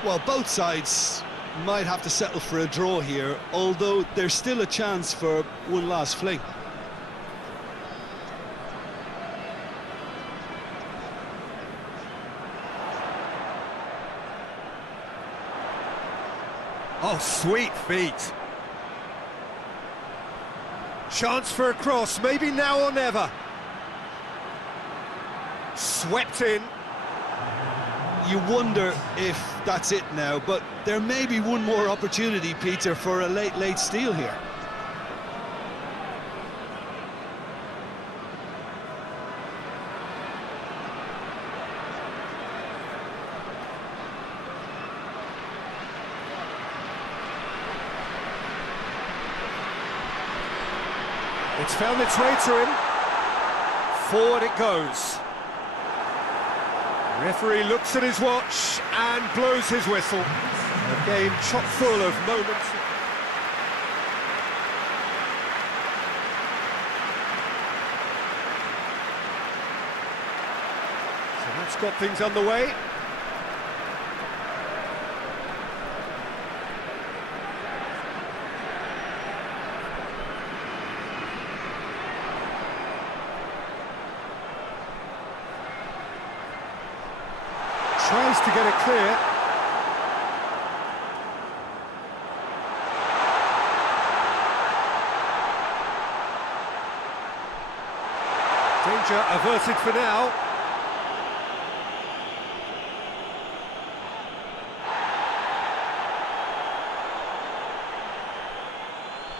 Well, both sides might have to settle for a draw here, although there's still a chance for one last fling. Oh, sweet feet. Chance for a cross, maybe now or never. Swept in. You wonder if that's it now, but there may be one more opportunity, Peter, for a late steal here. It's found its way to him. Forward it goes. Referee looks at his watch and blows his whistle. A game chock full of moments. So that's got things underway. Tries to get it clear. Danger averted for now.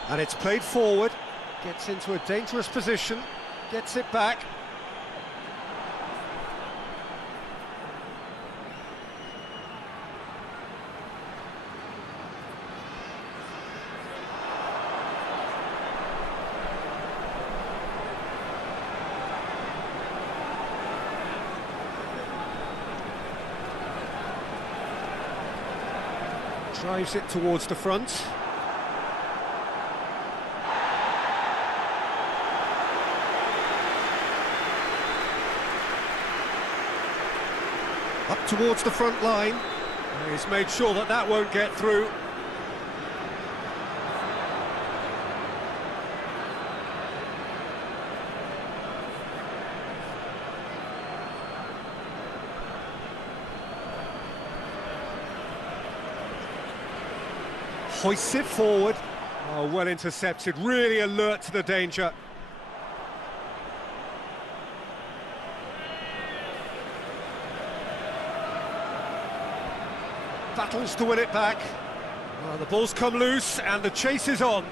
And it's played forward. Gets into a dangerous position. Gets it back. Drives it towards the front. Up towards the front line. He's made sure that that won't get through. Hoists it forward. Oh, well intercepted, really alert to the danger. Battles to win it back. Well, the ball's come loose and the chase is on.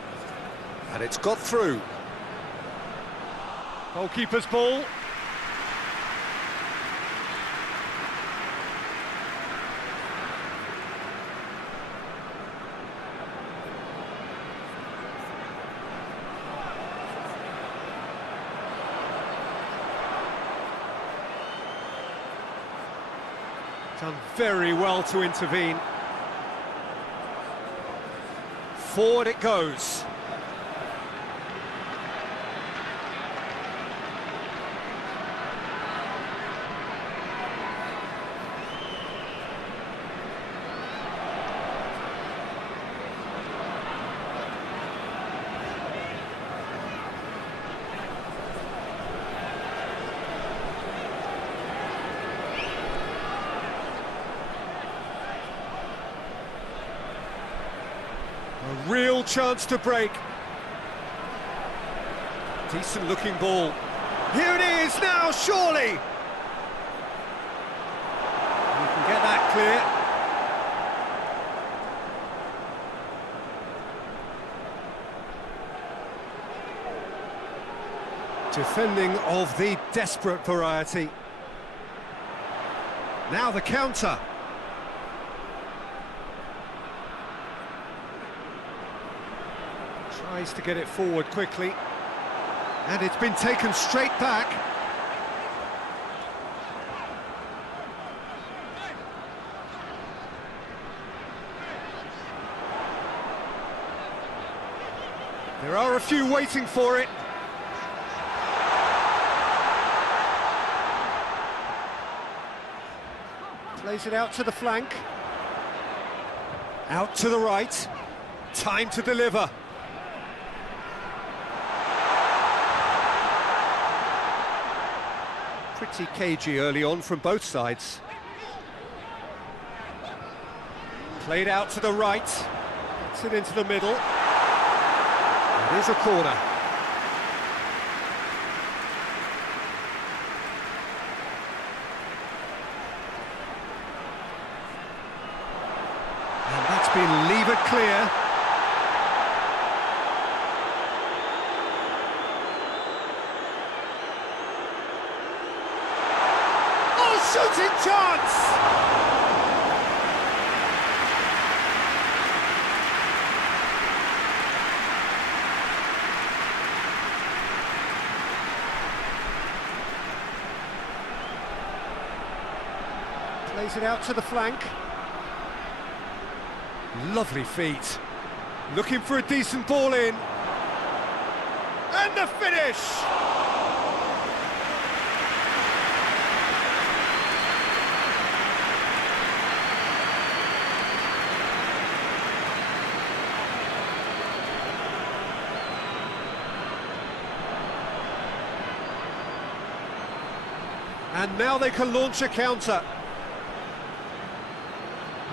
And it's got through. Goalkeeper's ball. Done very well to intervene. Forward it goes. A real chance to break. Decent looking ball. Here it is now, surely! You can get that clear. Defending of the desperate variety. Now the counter. Tries to get it forward quickly, and it's been taken straight back. There are a few waiting for it. Plays it out to the flank. Out to the right. Time to deliver. Pretty cagey early on from both sides. Played out to the right. Gets it into the middle. It is a corner. And that's been levered clear. Shooting chance! Plays it out to the flank. Lovely feet. Looking for a decent ball in. And the finish! And now they can launch a counter.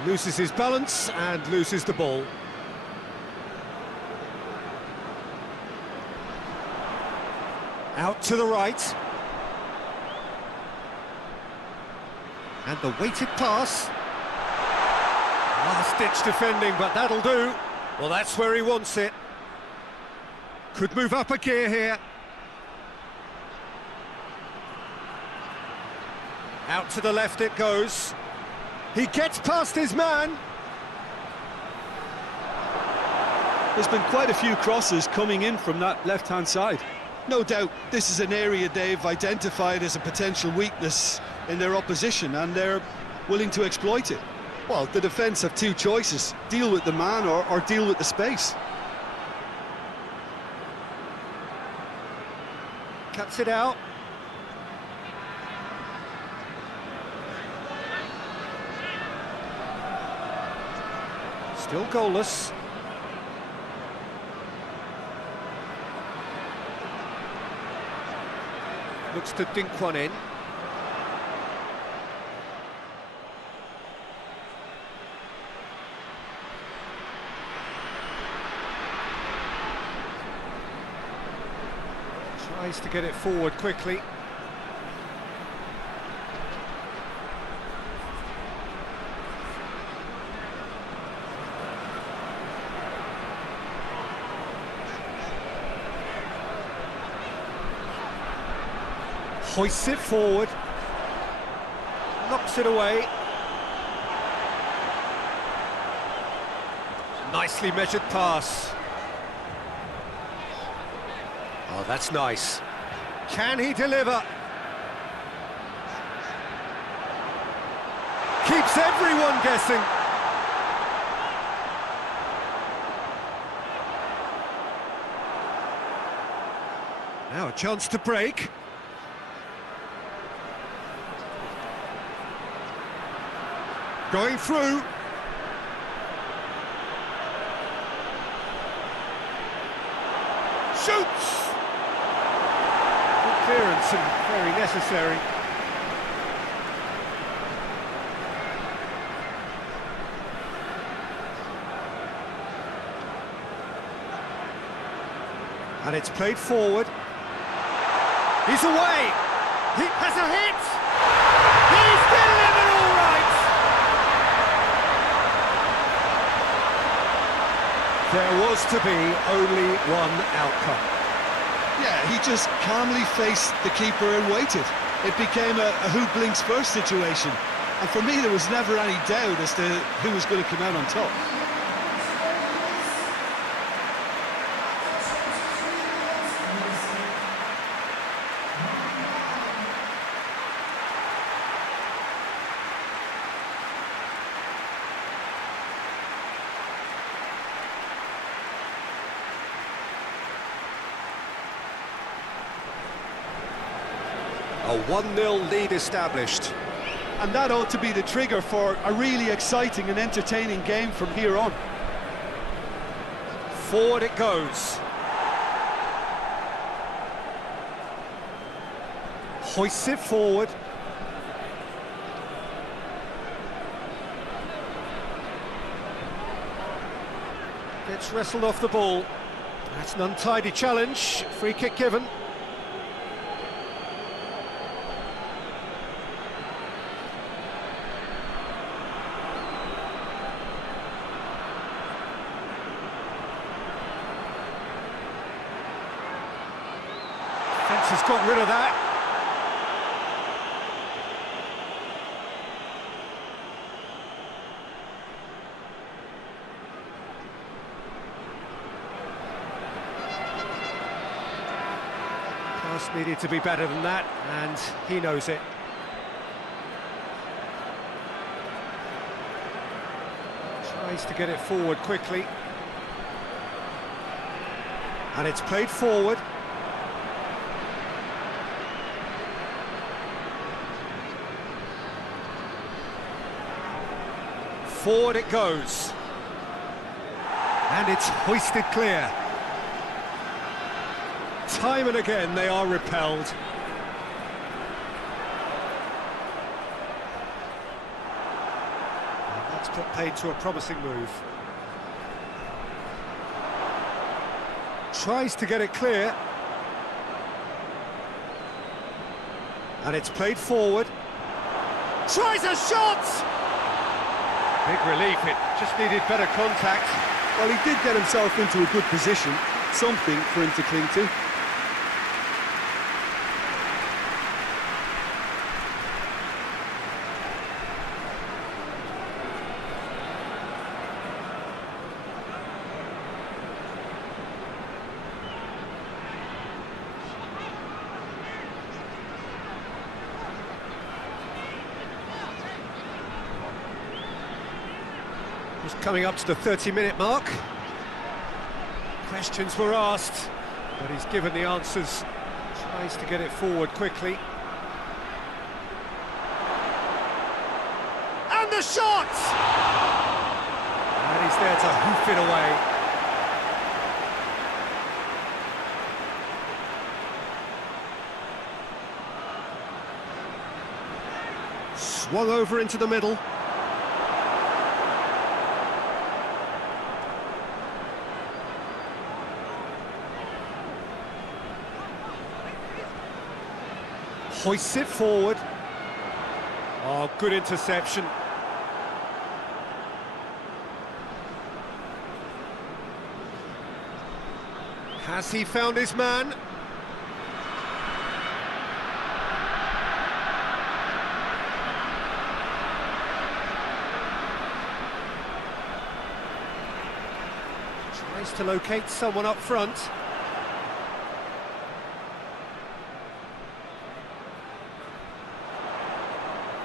Loses his balance and loses the ball. Out to the right. And the weighted pass. Last-ditch defending, but that'll do. Well, that's where he wants it. Could move up a gear here. Out to the left it goes. He gets past his man. There's been quite a few crosses coming in from that left-hand side. No doubt this is an area they've identified as a potential weakness in their opposition, and they're willing to exploit it. Well, the defence have two choices: deal with the man or deal with the space. Cuts it out. Still goalless. Looks to dink one in. Tries to get it forward quickly. Hoists it forward, knocks it away. Nicely measured pass. Oh, that's nice. Can he deliver? Keeps everyone guessing. Now a chance to break. Going through. Shoots! Good clearance and very necessary. And it's played forward. He's away! He has a hit! He's delivered all right! There was to be only one outcome. Yeah, he just calmly faced the keeper and waited. It became a who blinks first situation. And for me, there was never any doubt as to who was going to come out on top. A 1-0 lead established. And that ought to be the trigger for a really exciting and entertaining game from here on. Forward it goes. Hoists it forward. Gets wrestled off the ball. That's an untidy challenge. Free kick given. Has got rid of that. Pass needed to be better than that, and he knows it. Tries to get it forward quickly. And it's played forward. Forward it goes. And it's hoisted clear. Time and again they are repelled. And that's put paid to a promising move. Tries to get it clear. And it's played forward. Tries a shot! Big relief, it just needed better contact. Well, he did get himself into a good position, something for him to cling to. Just coming up to the 30-minute mark. Questions were asked, but he's given the answers. Tries to get it forward quickly. And the shot! And he's there to hoof it away. Swung over into the middle. Hoists it forward. Oh, good interception. Has he found his man? Tries to locate someone up front.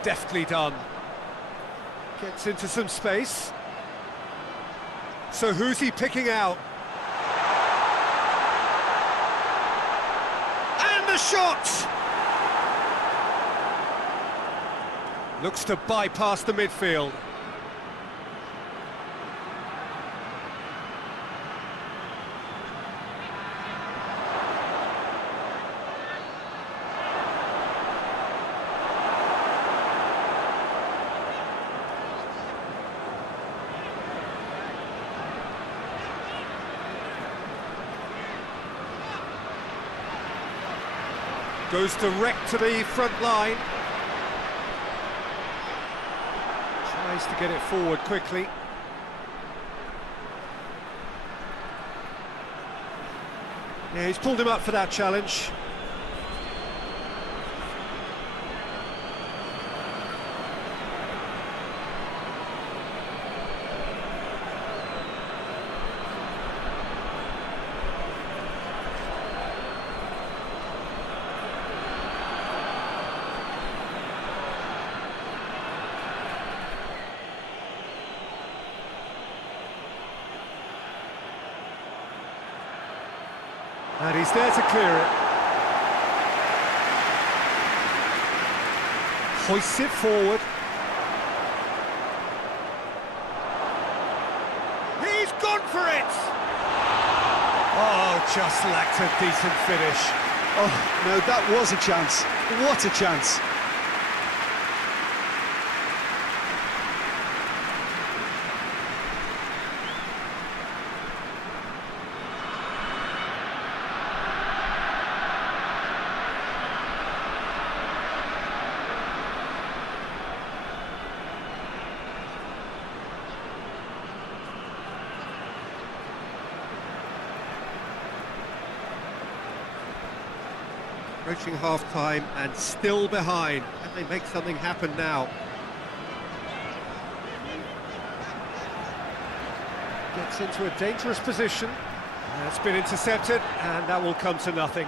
Deftly done. Gets into some space. So who's he picking out? And the shot! Looks to bypass the midfield. Goes direct to the front line. Tries to get it forward quickly. Yeah, he's pulled him up for that challenge. And he's there to clear it. Hoists it forward. He's gone for it! Oh, just lacked a decent finish. Oh, no, that was a chance. What a chance. Approaching half-time and still behind. Can they make something happen now? Gets into a dangerous position. It's been intercepted, and that will come to nothing.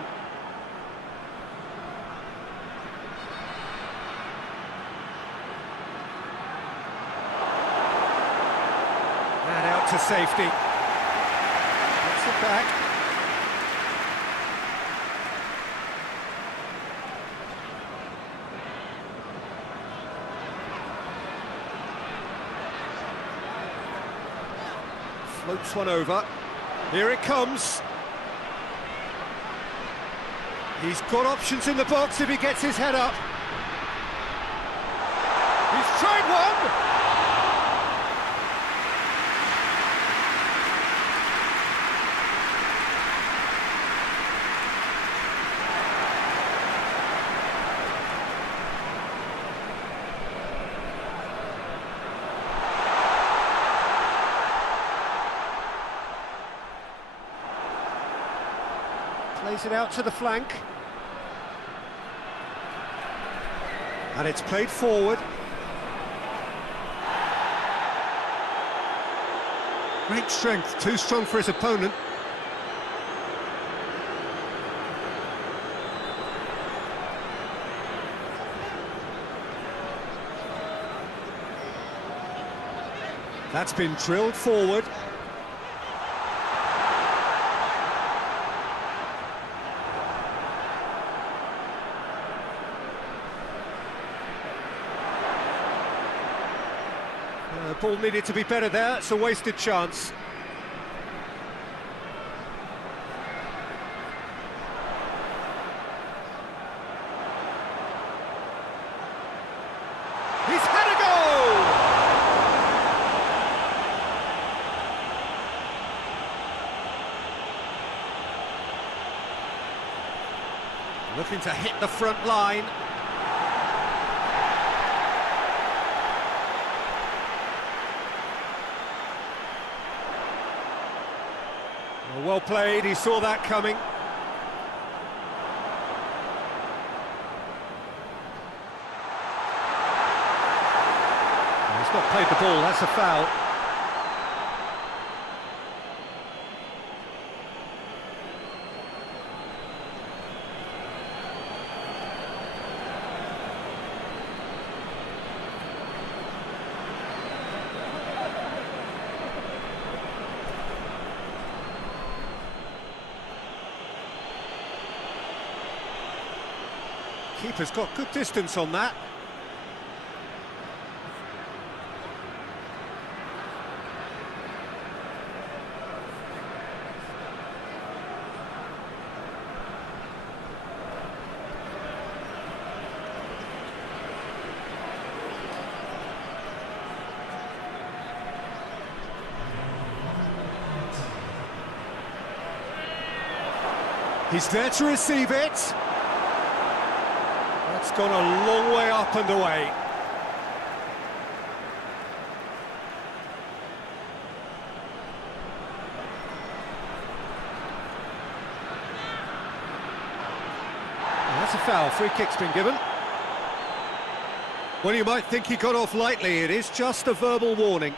And out to safety. Gets it back. Floats one over. Here it comes. He's got options in the box if he gets his head up. He's tried one! Plays it out to the flank. And it's played forward. Great strength, too strong for his opponent. That's been drilled forward. The ball needed to be better there, it's a wasted chance. He's had a goal! Looking to hit the front line. Well played, he saw that coming. He's not played the ball, that's a foul. Keeper's got good distance on that. He's there to receive it. That's gone a long way up and away. And that's a foul. Free kick's been given. Well, you might think he got off lightly. It is just a verbal warning.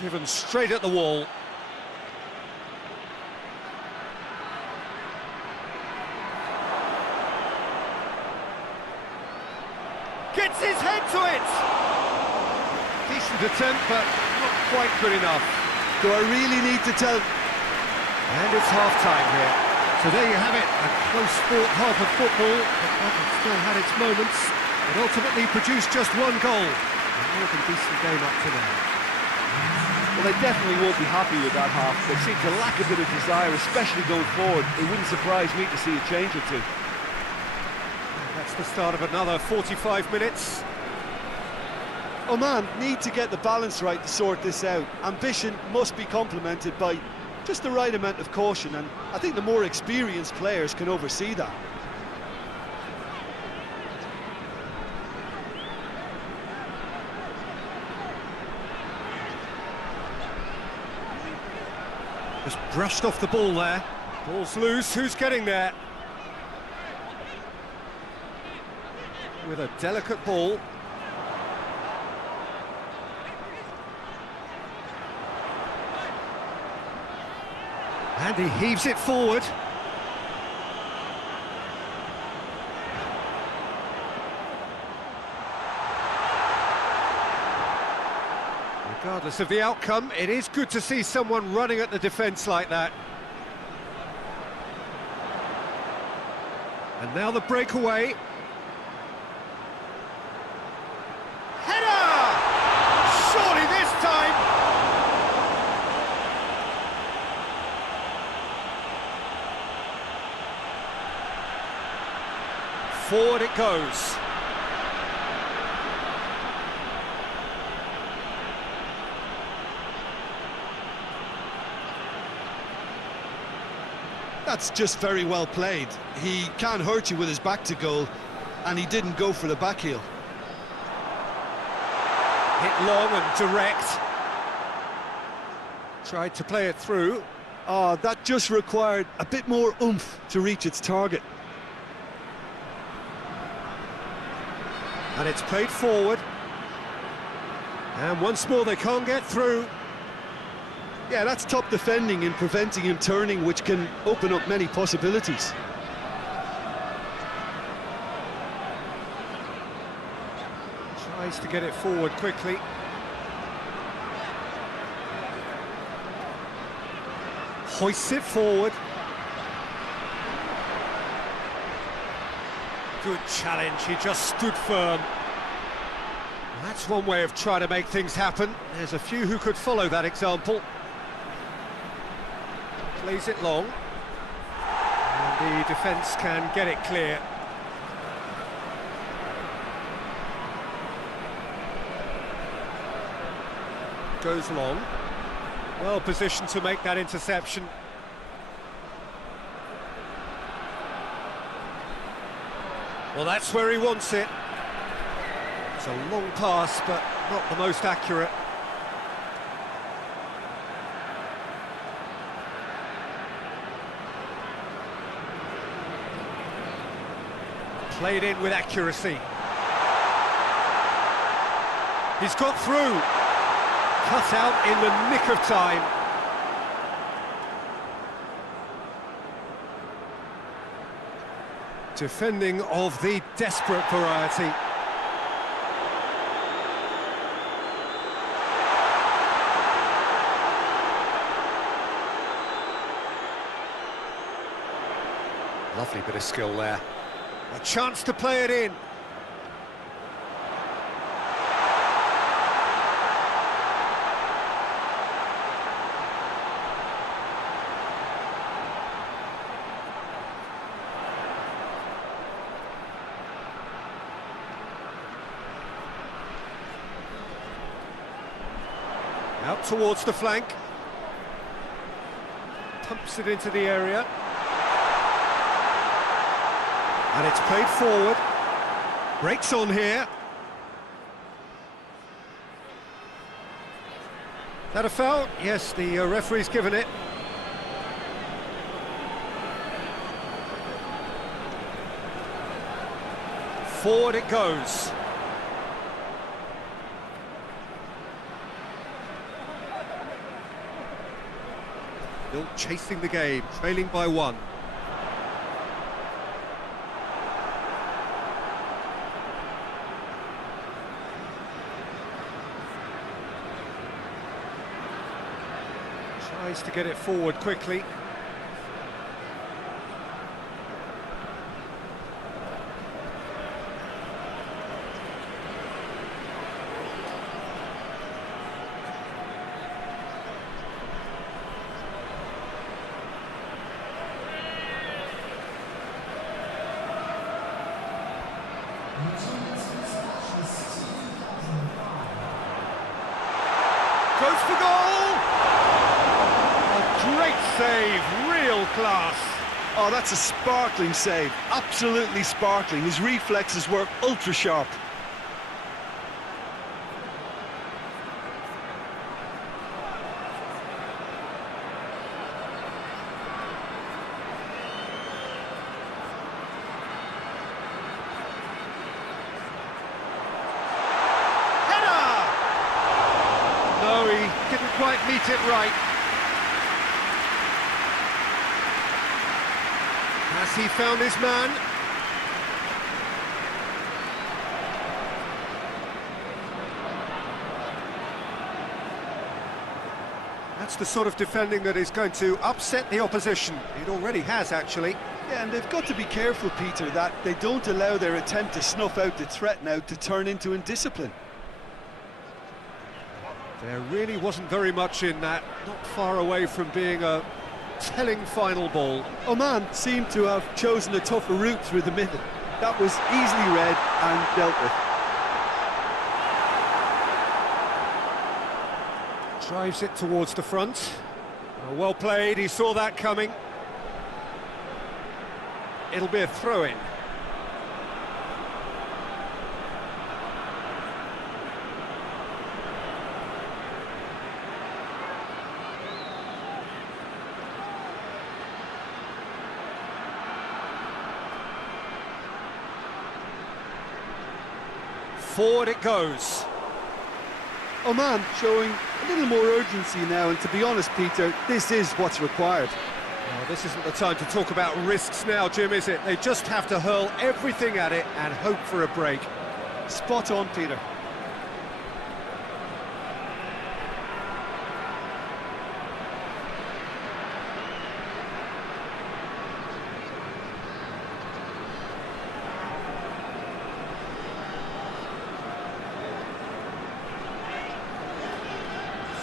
Driven straight at the wall. Gets his head to it! Decent attempt, but not quite good enough. Do I really need to tell... And it's half-time here. So there you have it, a close-fought half of football, but that has still had its moments. It ultimately produced just one goal. A more than decent game up to now. Well, they definitely won't be happy with that half. They seem to lack a bit of desire, especially going forward. It wouldn't surprise me to see a change or two. That's the start of another 45 minutes. Oman need to get the balance right to sort this out. Ambition must be complemented by just the right amount of caution, and I think the more experienced players can oversee that. Just brushed off the ball there. Ball's loose, who's getting there? With a delicate ball. And he heaves it forward. Regardless of the outcome, it is good to see someone running at the defence like that. And now the breakaway. Header! Surely this time! Forward it goes. That's just very well played. He can't hurt you with his back to goal, and he didn't go for the back heel. Hit long and direct. Tried to play it through. Oh, that just required a bit more oomph to reach its target. And it's played forward. And once more they can't get through. Yeah, that's top defending and preventing him turning, which can open up many possibilities. Tries to get it forward quickly. Hoists it forward. Good challenge, he just stood firm. That's one way of trying to make things happen. There's a few who could follow that example. Plays it long. And the defence can get it clear. Goes long. Well positioned to make that interception. Well, that's where he wants it. It's a long pass, but not the most accurate. Played in with accuracy. He's got through. Cut out in the nick of time. Defending of the desperate variety. Lovely bit of skill there. A chance to play it in. Out towards the flank. Pumps it into the area. And it's played forward. Breaks on here. That a foul? Yes, the referee's given it. Forward it goes. Still chasing the game, trailing by 1. Tries to get it forward quickly. Goes for goal! A great save, real class. Oh, that's a sparkling save, absolutely sparkling. His reflexes were ultra sharp. No, he didn't quite meet it right. Has he found his man? That's the sort of defending that is going to upset the opposition. It already has, actually. Yeah, and they've got to be careful, Peter, that they don't allow their attempt to snuff out the threat now to turn into indiscipline. There really wasn't very much in that, not far away from being a telling final ball. Oman seemed to have chosen a tougher route through the middle. That was easily read and dealt with. Drives it towards the front. Well played, he saw that coming. It'll be a throw-in. Forward it goes. Oman showing a little more urgency now, and to be honest, Peter, this is what's required. Well, this isn't the time to talk about risks now, Jim, is it? They just have to hurl everything at it and hope for a break. Spot on, Peter.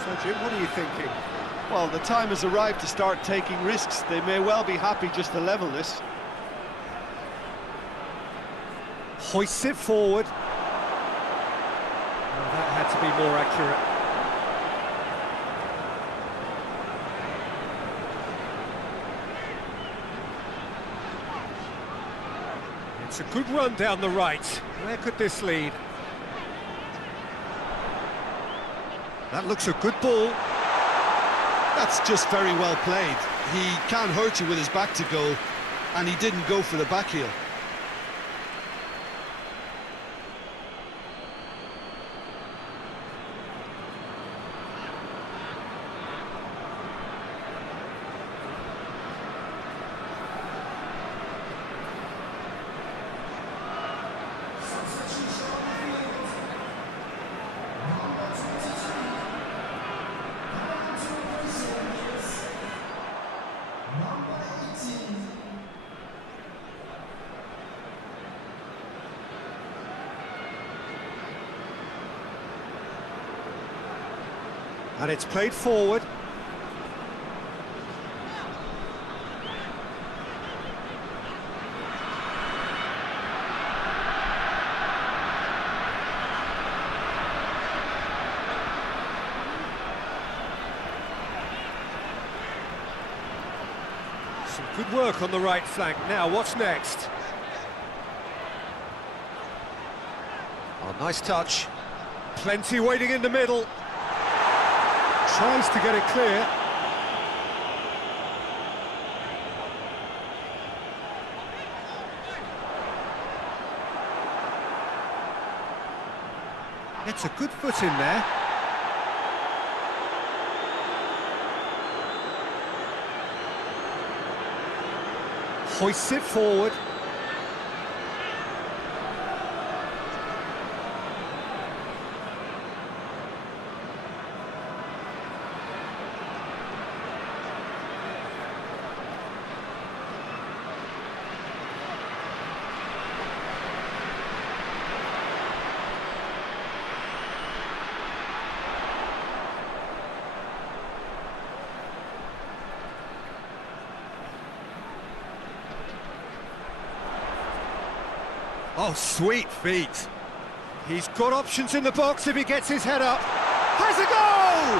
So, Jim, what are you thinking? Well, the time has arrived to start taking risks. They may well be happy just to level this. Hoists it forward. Well, that had to be more accurate. It's a good run down the right. Where could this lead? That looks a good ball. That's just very well played. He can't hurt you with his back to goal, and he didn't go for the back heel. And it's played forward. Some good work on the right flank. Now, what's next? Oh, nice touch. Plenty waiting in the middle. Tries to get it clear. Gets a good foot in there. Hoists it forward. Oh, sweet feet. He's got options in the box if he gets his head up. Has a goal!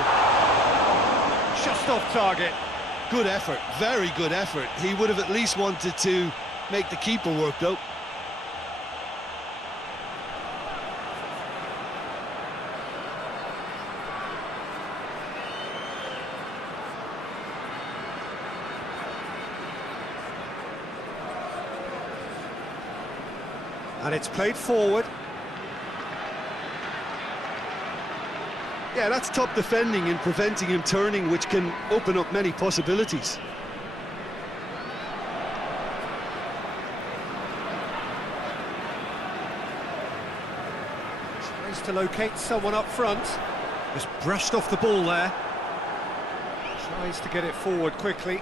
Just off target. Good effort, very good effort. He would have at least wanted to make the keeper work, though. And it's played forward. Yeah, that's top defending and preventing him turning, which can open up many possibilities. Tries to locate someone up front. Just brushed off the ball there. Tries to get it forward quickly.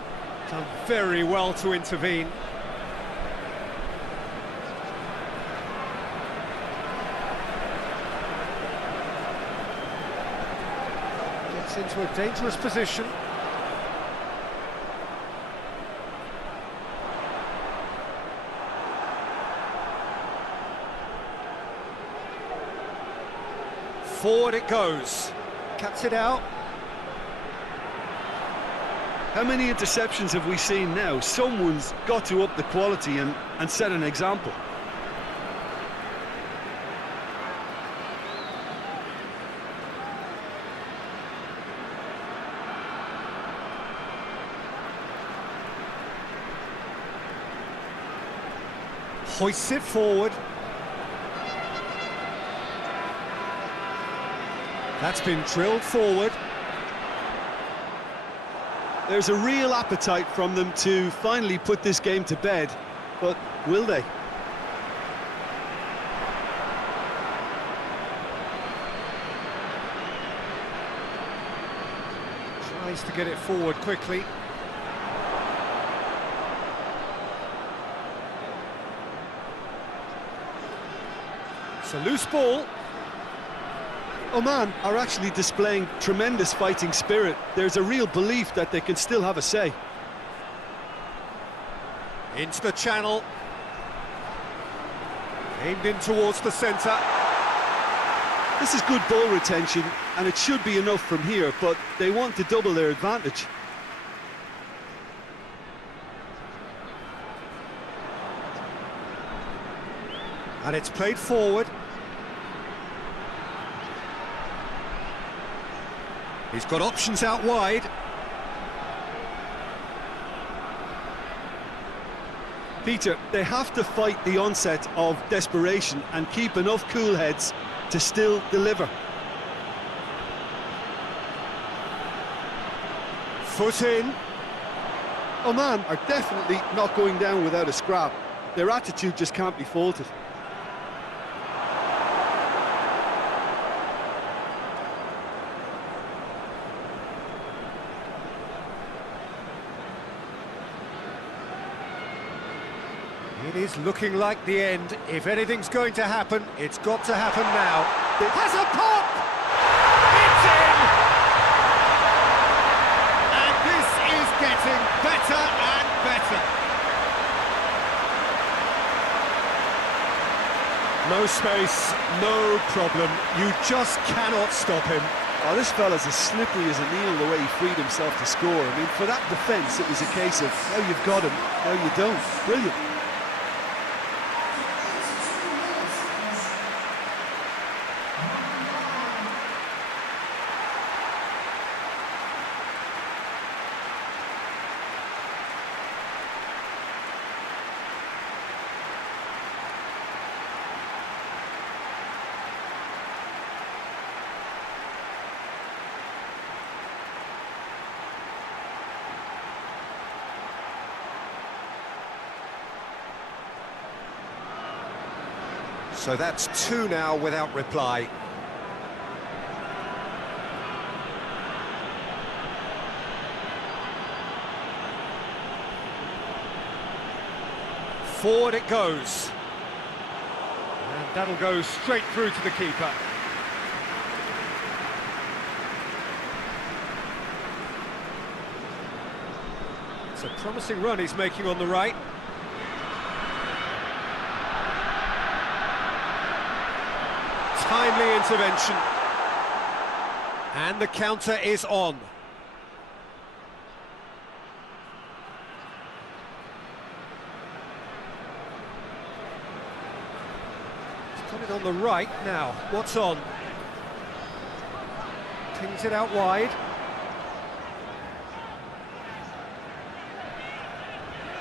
Done very well to intervene. Into a dangerous position. Forward it goes. Cuts it out. How many interceptions have we seen now? Someone's got to up the quality and set an example. Hoists it forward. That's been drilled forward. There's a real appetite from them to finally put this game to bed, but will they? Tries to get it forward quickly. It's a loose ball. Oman are actually displaying tremendous fighting spirit. There's a real belief that they can still have a say. Into the channel. Aimed in towards the centre. This is good ball retention, and it should be enough from here, but they want to double their advantage. And it's played forward. He's got options out wide. Peter, they have to fight the onset of desperation and keep enough cool heads to still deliver. Foot in. Oman are definitely not going down without a scrap. Their attitude just can't be faulted. It is looking like the end. If anything's going to happen, it's got to happen now. It has a pop! No space, no problem. You just cannot stop him. Oh, this fella's as slippery as a needle the way he freed himself to score. I mean, for that defence, it was a case of, now you've got him, now you don't. Brilliant. So that's 2 now without reply. Forward it goes. And that'll go straight through to the keeper. It's a promising run he's making on the right. Timely intervention. And the counter is on. He's got it on the right now. What's on? Pings it out wide.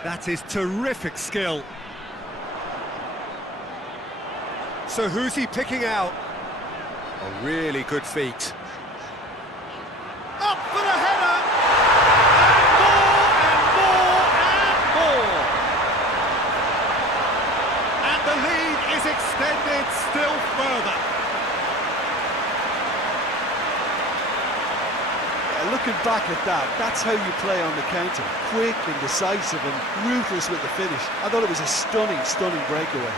That is terrific skill. So who's he picking out? A really good feat. Up for the header! And more, and more, and more! And the lead is extended still further. Yeah, looking back at that, that's how you play on the counter. Quick and decisive and ruthless with the finish. I thought it was a stunning, stunning breakaway.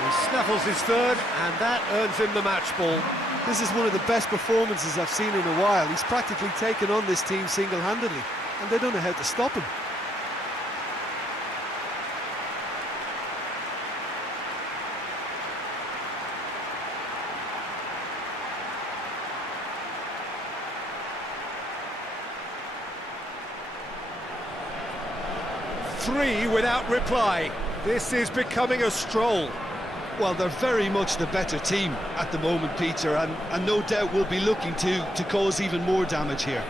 He snaffles his third, and that earns him the match ball. This is one of the best performances I've seen in a while. He's practically taken on this team single-handedly, and they don't know how to stop him. Three without reply. This is becoming a stroll. Well, they're very much the better team at the moment, Peter, and no doubt will be looking to cause even more damage here.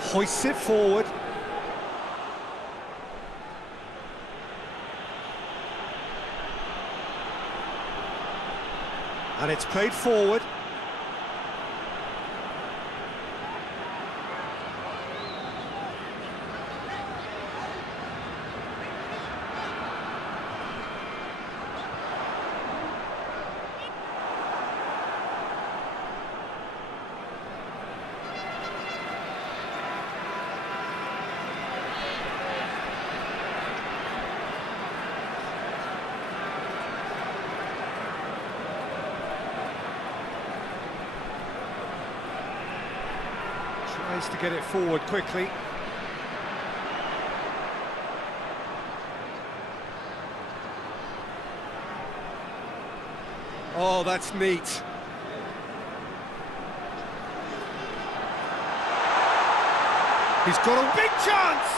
Hoists it forward. And it's played forward. Tries to get it forward quickly. Oh, that's neat. He's got a big chance!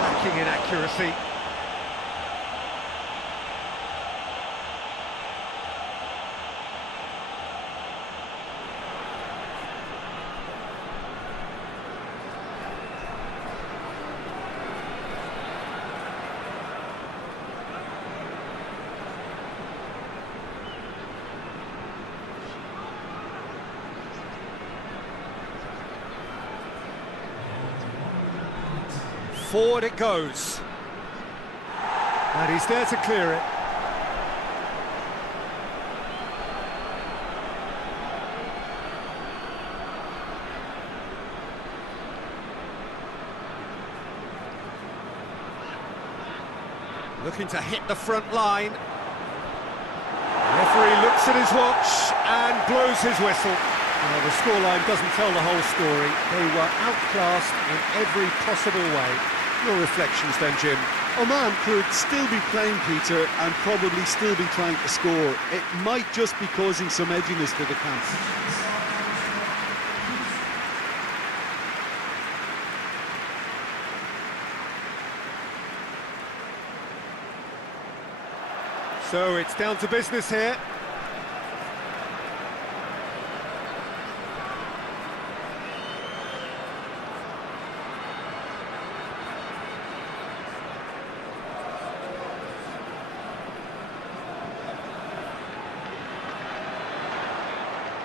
Lacking in accuracy. Forward it goes. And he's there to clear it. Looking to hit the front line. The referee looks at his watch and blows his whistle. Well, the scoreline doesn't tell the whole story. They were outclassed in every possible way. Your reflections then, Jim? Oman could still be playing, Peter, and probably still be trying to score. It might just be causing some edginess to the camp. So it's down to business here.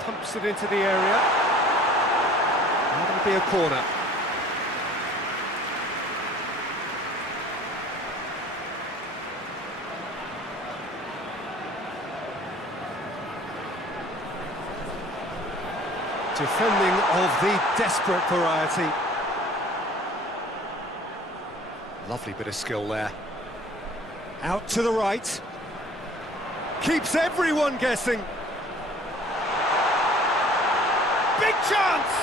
Pumps it into the area. That'll be a corner. Defending of the desperate variety. Lovely bit of skill there. Out to the right. Keeps everyone guessing. Big chance!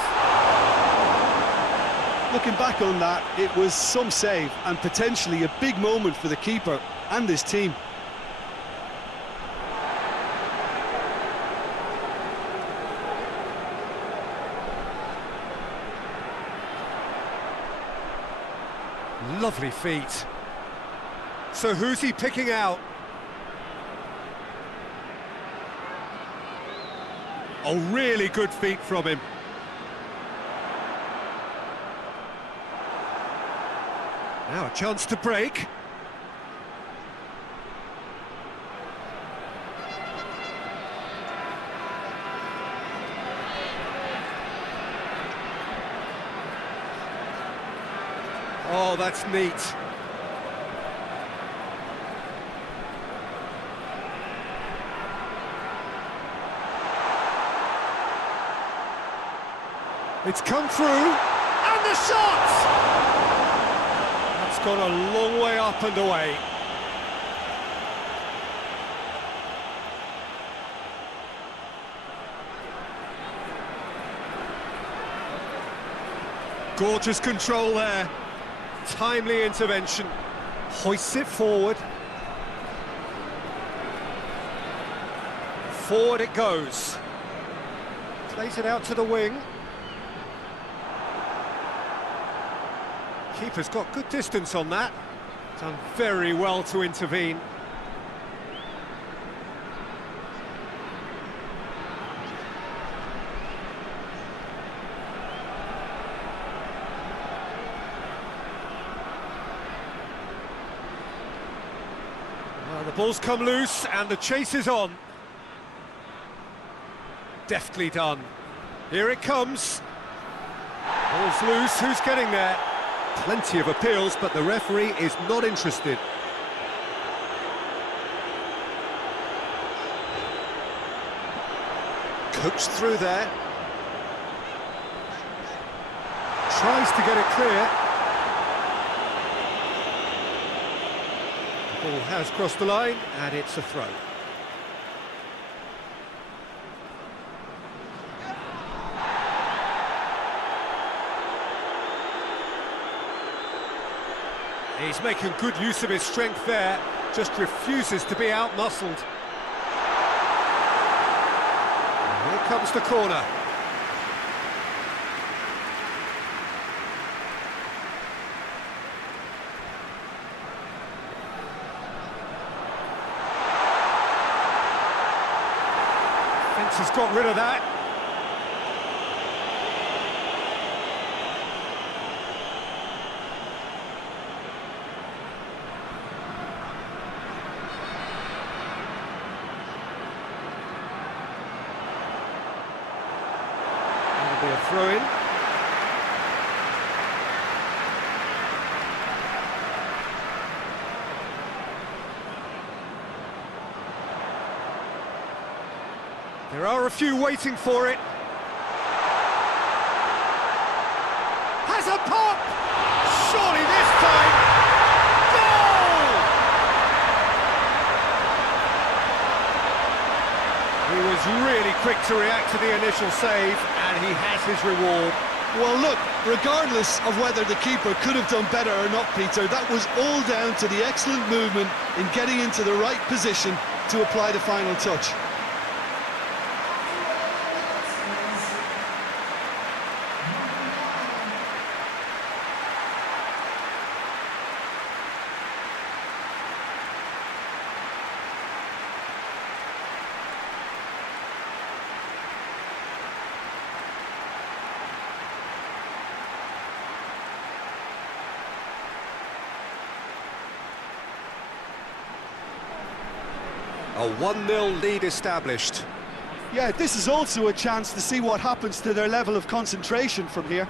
Looking back on that, it was some save and potentially a big moment for the keeper and his team. Lovely feet. So who's he picking out? Oh, really good feet from him. Now a chance to break. Oh, that's neat. It's come through, and the shot! That's gone a long way up and away. Gorgeous control there. Timely intervention. Hoists it forward. Forward it goes. Plays it out to the wing. Keeper's got good distance on that. Done very well to intervene. Well, the ball's come loose and the chase is on. Deftly done. Here it comes. Ball's loose, who's getting there? Plenty of appeals, but the referee is not interested. Coached through there. Tries to get it clear. The ball has crossed the line, and it's a throw. He's making good use of his strength there, just refuses to be out-muscled. Here comes the corner. Fence has got rid of that. A throw-in. There are a few waiting for it. Has a pop! Surely this time! Goal! He was really quick quick to react to the initial save, and he has his reward. Well, look, regardless of whether the keeper could have done better or not, Peter, that was all down to the excellent movement in getting into the right position to apply the final touch. A 1-0 lead established. Yeah, this is also a chance to see what happens to their level of concentration from here.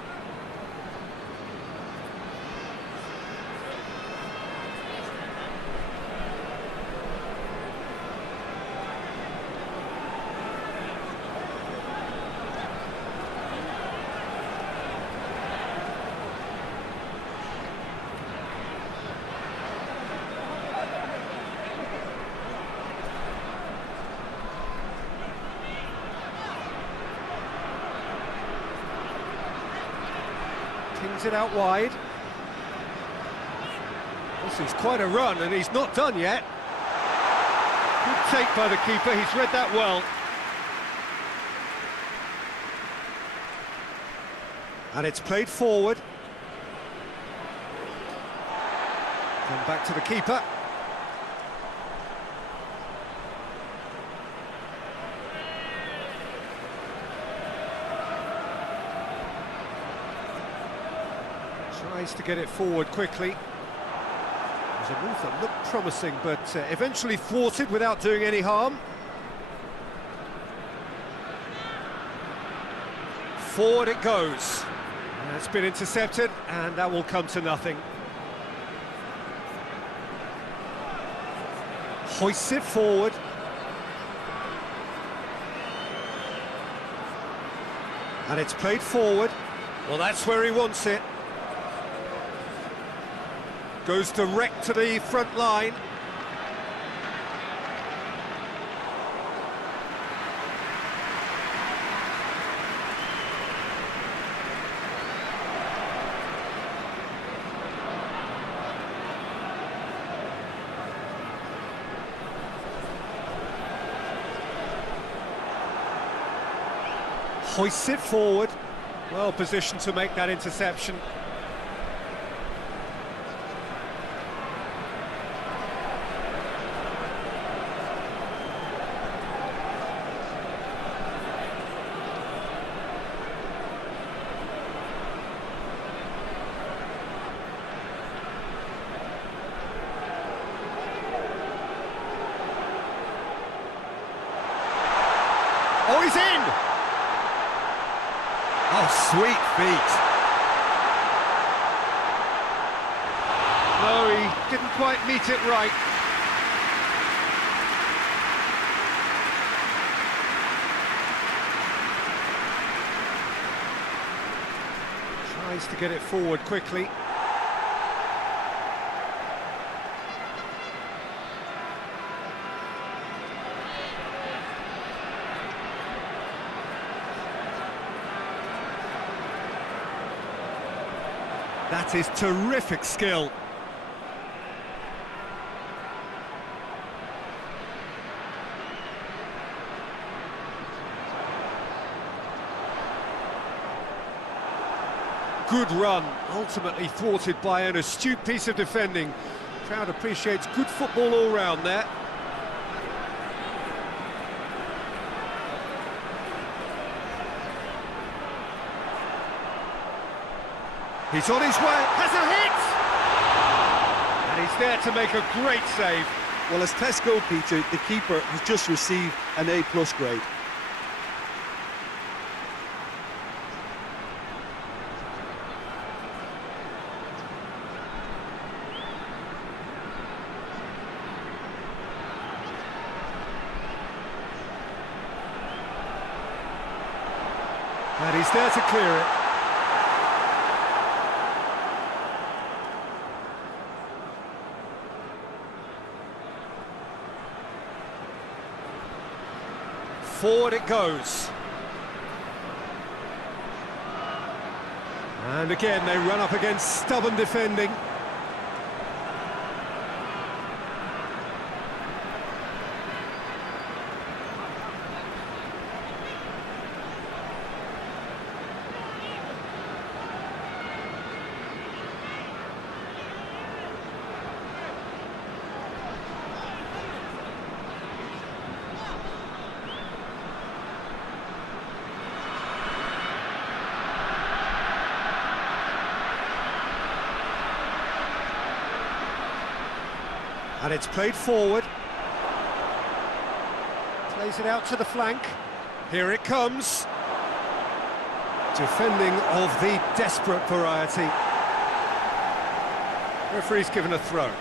Kings it out wide. This is quite a run, and he's not done yet. Good take by the keeper, he's read that well. And it's played forward. Come back to the keeper. Tries to get it forward quickly. It was a move that looked promising, but eventually thwarted without doing any harm. Forward it goes. That's been intercepted, and that will come to nothing. Hoists it forward. And it's played forward. Well, that's where he wants it. Goes direct to the front line. Hoists it forward. Well positioned to make that interception. Oh, he's in! Oh, sweet feet. No, he didn't quite meet it right. Tries to get it forward quickly. That is terrific skill. Good run, ultimately thwarted by an astute piece of defending. Crowd appreciates good football all round there. He's on his way, has a hit! And he's there to make a great save. Well, as tests go, Peter, the keeper has just received an A+ grade. And he's there to clear it. Forward it goes. And again, they run up against stubborn defending. And it's played forward. Plays it out to the flank. Here it comes. Defending of the desperate variety. Referee's given a throw.